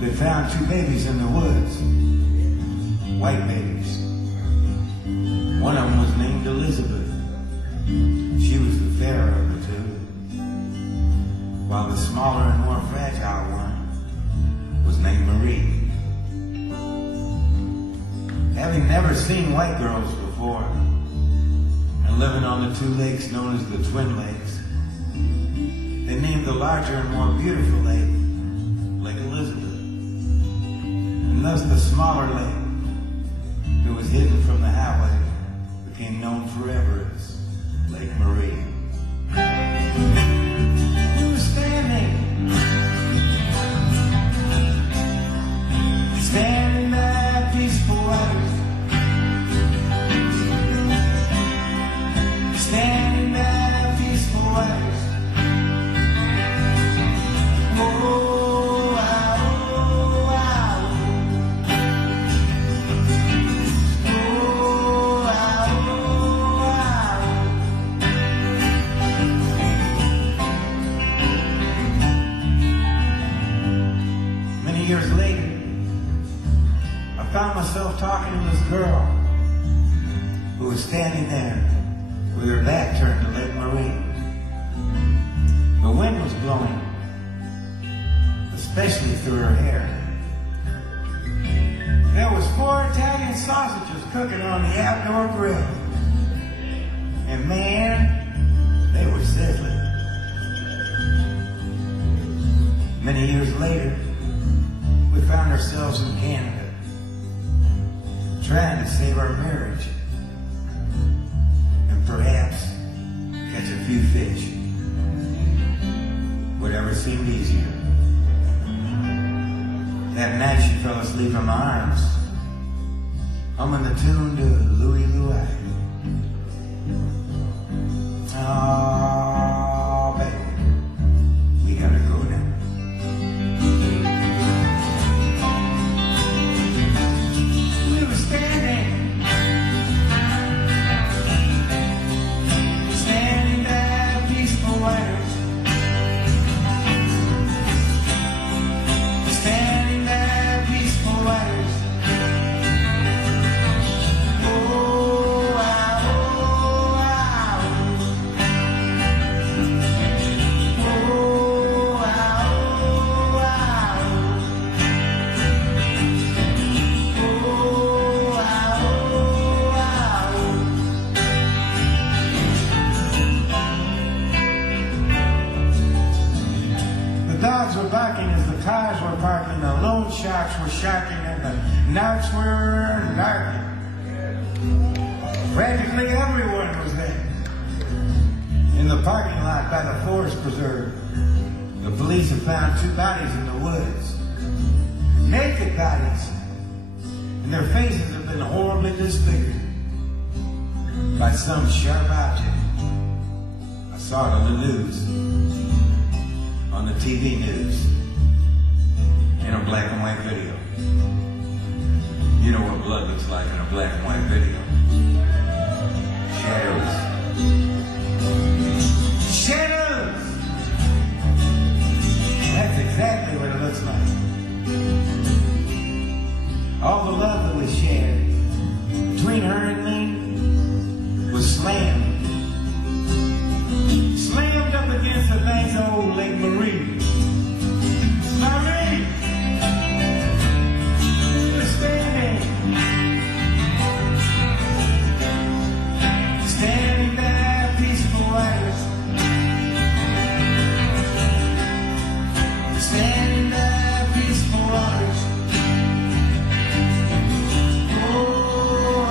They found 2 babies in the woods, white babies. One of them was named Elizabeth. She was the fairer of the 2, while the smaller and more fragile one was named Marie. Having never seen white girls before, and living on the 2 lakes known as the Twin Lakes, they named the larger and more beautiful lake Lake Elizabeth. And thus the smaller lake, that was hidden from the highway, became known forever as Lake Marie. We were standing by peaceful waters, standing by peaceful waters. Years later, I found myself talking to this girl who was standing there with her back turned to Lake Marie. The wind was blowing, especially through her hair. There was 4 Italian sausages cooking on the outdoor grill. And man, they were sizzling. Many years later, we found ourselves in Canada, trying to save our marriage, and perhaps catch a few fish. Whatever seemed easier. That night she fell asleep in my arms, humming the tune to Louie Louie. Oh, baby, we gotta go now. Standing by peaceful waters, standing by peaceful waters. Oh, parking lot by the forest preserve, the police have found 2 bodies in the woods. Naked bodies. And their faces have been horribly disfigured by some sharp object. I saw it on the news, on the TV news, in a black and white video. You know what blood looks like in a black and white video. Shadows. Shadows! That's exactly what it looks like. All the love that was shared between her and me was slammed. Slammed up against the banks of old Lake Marie. Marie! You're standing. Standing there, peaceful waters. Standing there, peaceful waters. Oh,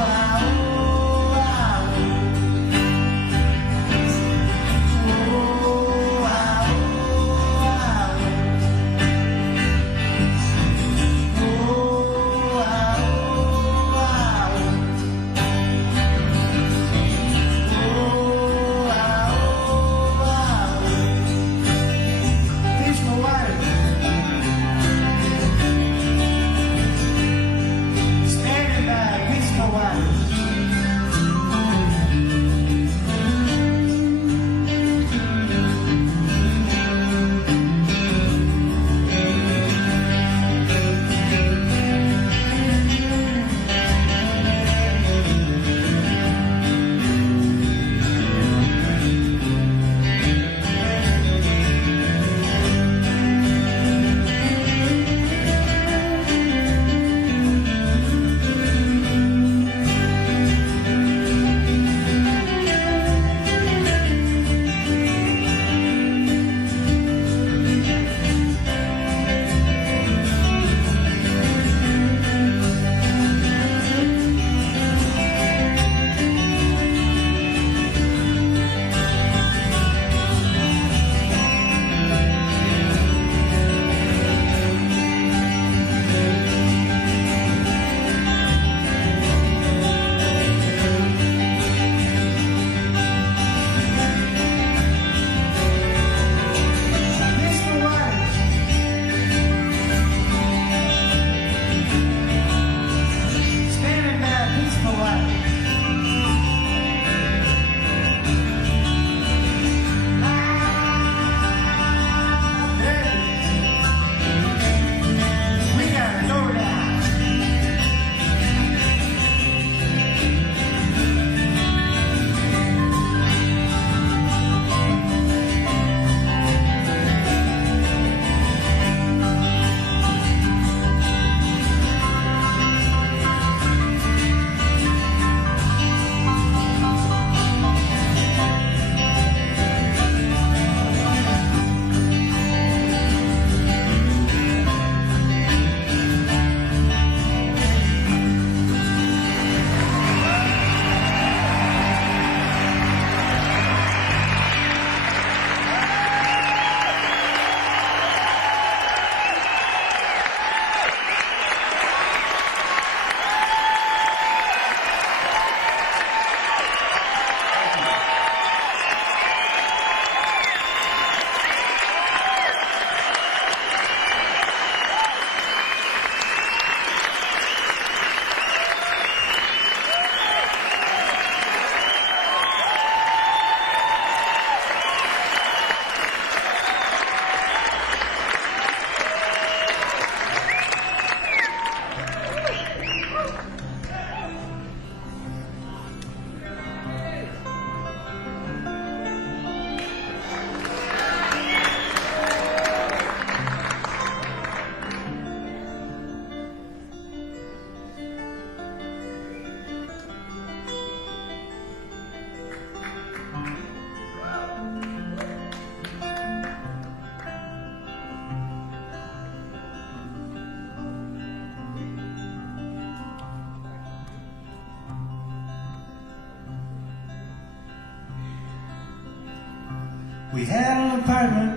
We had an apartment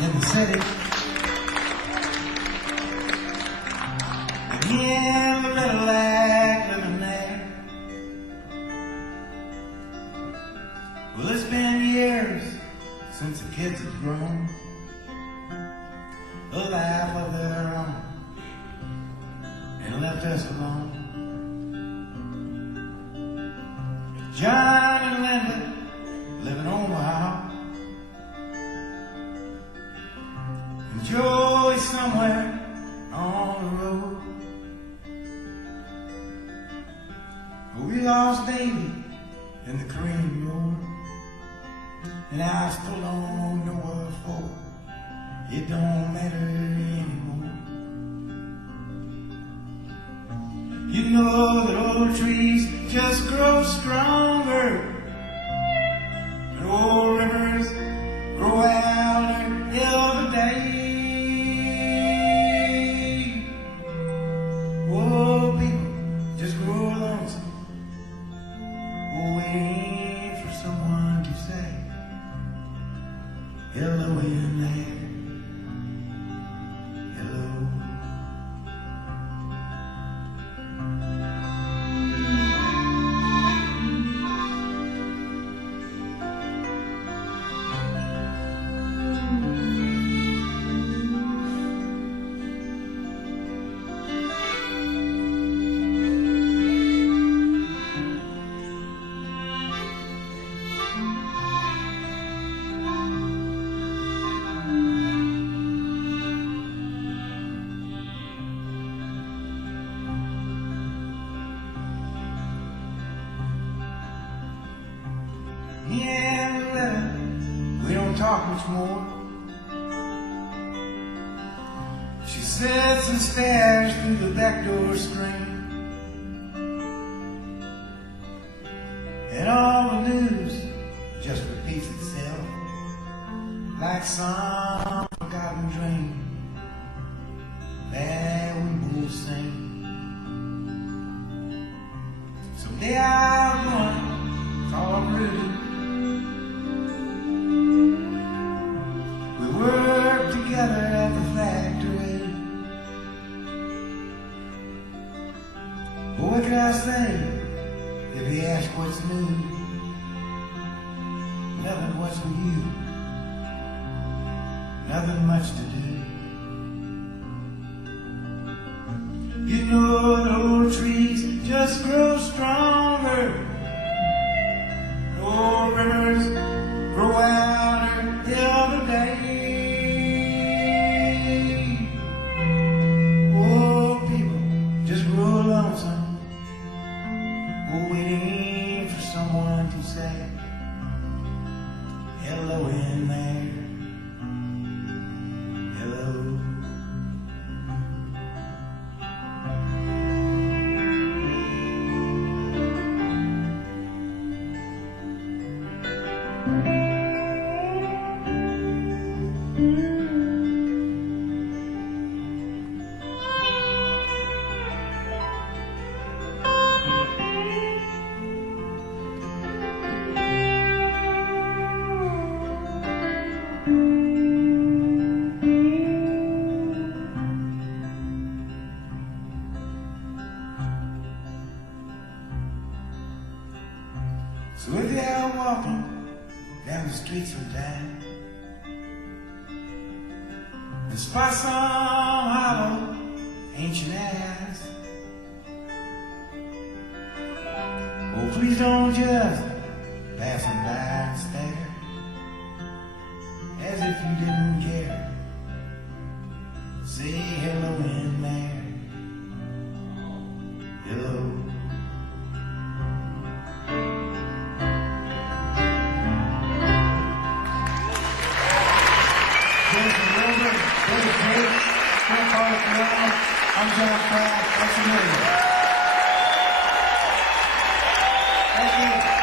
in the city. And yeah, a little like living there. Well, it's been years since the kids have grown a life of their own and left us alone. John and Linda live in Omaha, and Joey's somewhere on the road. We lost Davy in the Korean War, and I still don't know what for. It don't matter anymore. You know that old trees just grow stronger, and old rivers grow out every day. Oh, people just grow lonesome, waiting for someone to say hello in there. More. She sits and stares through the back door screen, and all the news just repeats itself like some forgotten dream that we both sing. Someday I'll run, call Rudy. Work together at the factory. What can I say if he asks what's new? Nothing, what's with you? Nothing much to do. You know the old trees just grow stronger. The old rivers grow out every day. Waiting for someone to say hello in there. Hello. So if you're out walking down the street sometime and spot some hollow ancient ass, oh, please don't just pass them by and stare as if you didn't care. Say hello in there. Hello. I'm John Pratt. That's amazing. Thank you.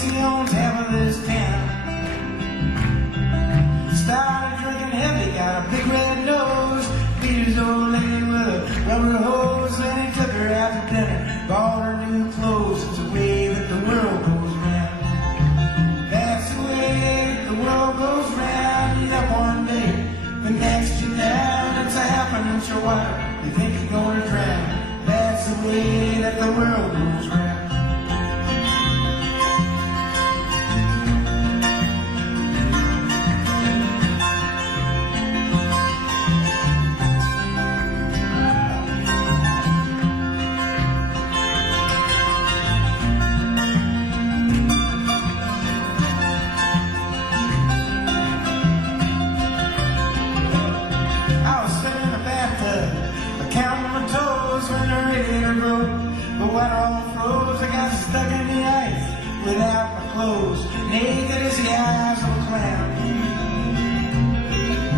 makes the on tap of this town. Started drinking heavy, got a big red nose. Beat his old lady with a rubber hose. Then he took her out to dinner, bought her new clothes. It's the way that the world goes round. That's the way that the world goes round. He's up one day, the next you're down. It's a half an inch of water, you think you're gonna drown. That's the way that the world goes round. But when all froze, I got stuck in the ice without my clothes, naked as the eyes of a clown.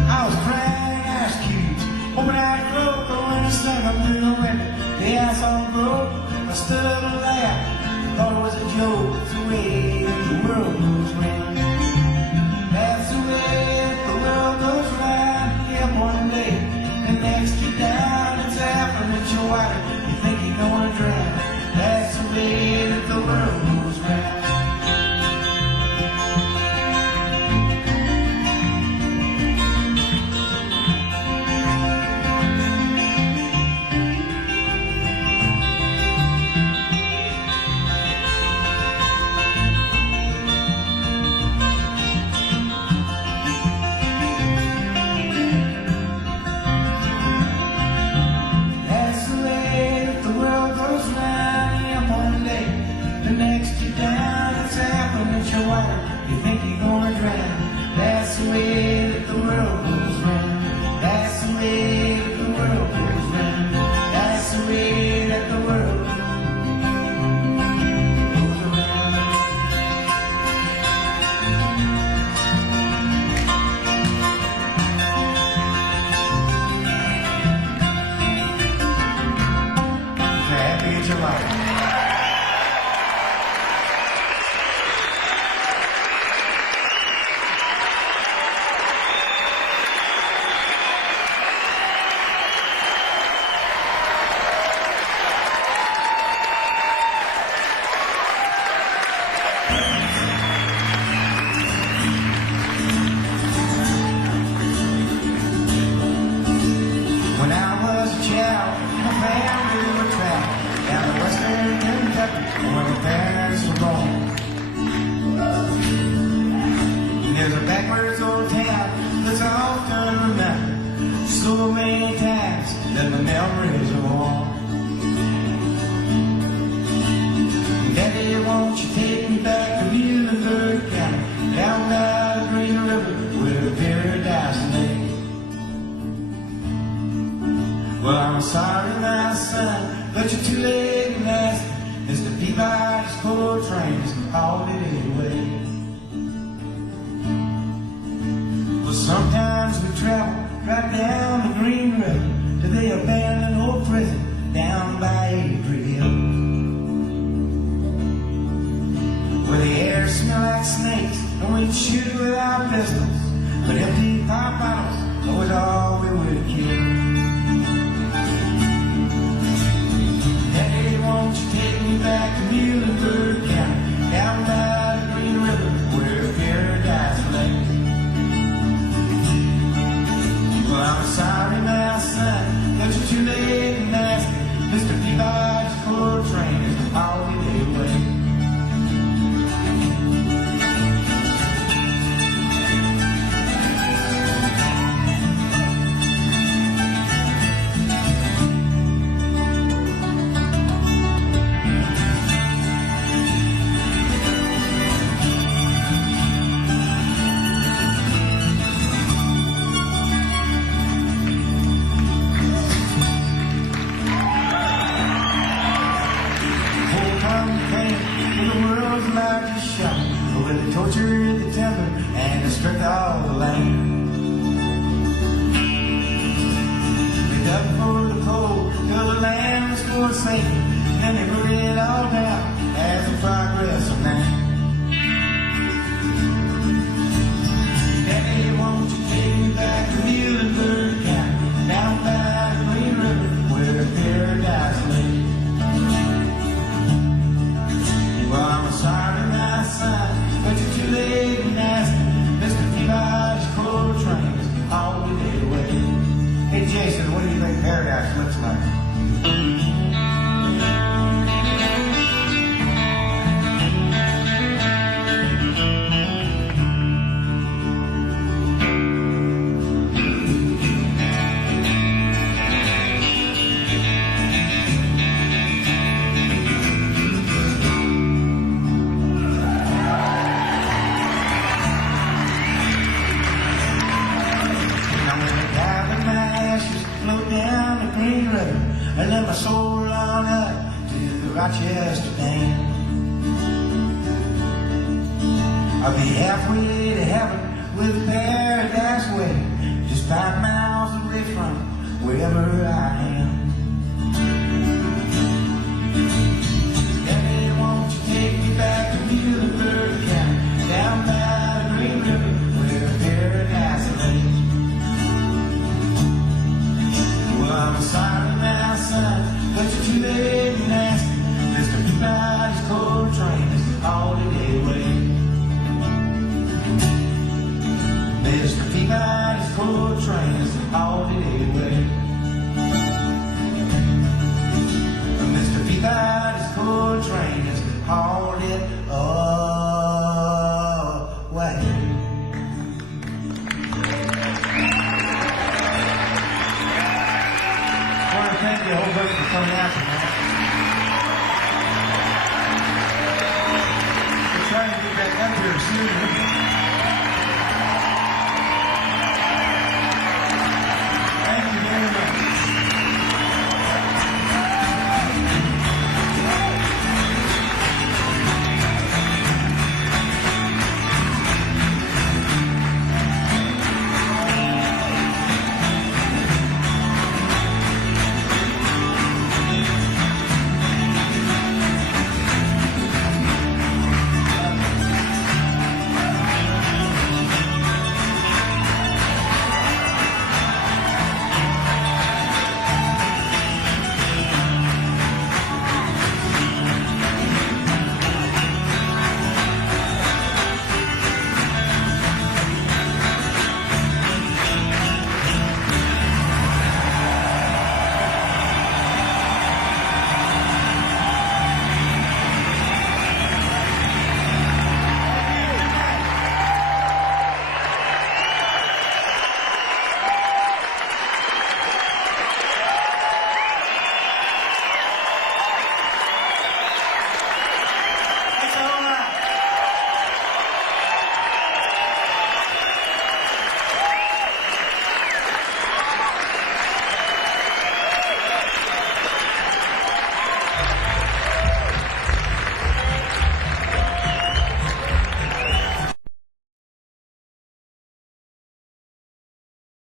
I was crying ice cubes, hoping I'd croak, but when I snuck up through the window, the ice all broke. I stood up and laughed, thought it was a joke. It's the way that the world goes round. That's the way that the world goes round. Get up one day, the next you're down. It's half an inch of water, you think you're gonna drown. That's the way that the world goes round. That's the way that the world goes round. Next you down, it's half an inch of water, you think you're gonna drown. That's the way that the world goes round. That's the way that the world goes round. That's the way that the world goes around. Happy in July. There's a backwards old town that's often remembered so many times that the memories are warm. Daddy, won't you take me back to Wilber County, down by the Green River where paradise lay? Well, I'm sorry, my son, but you're too late and last. Mr. Peabody's coal trains all the way. Sometimes we travel right down the Green River to the abandoned old prison down by Pipedream, where the air smelled like snakes and we'd shoot with our pistols, but empty pop bottles was all we would kill. Daddy, won't you take me back to Wilber County, down by the Green River where paradise lay? Well, I'm sorry, my son, but you're too late and nasty. Mr. Peabody's coal train is all the way. Tortured the temper and stripped all the land. They dug for the coal till the land was for safe, and they put it all down as the progress of man. my soul on up to the Rochester Dam. I'll be halfway to heaven with paradise way, just 5 miles away from wherever I am. Daddy, won't you take me back to Wilber County, down by the Green River, where paradise lay? Well, I'm sorry now, son, but you're too late and nasty. Mr. Peabody's coal train is all the day away. Mr. Peabody's coal train is all the day away. Mr. Peabody's coal train is all the way. I want to thank you, whole bunch, for coming out tonight.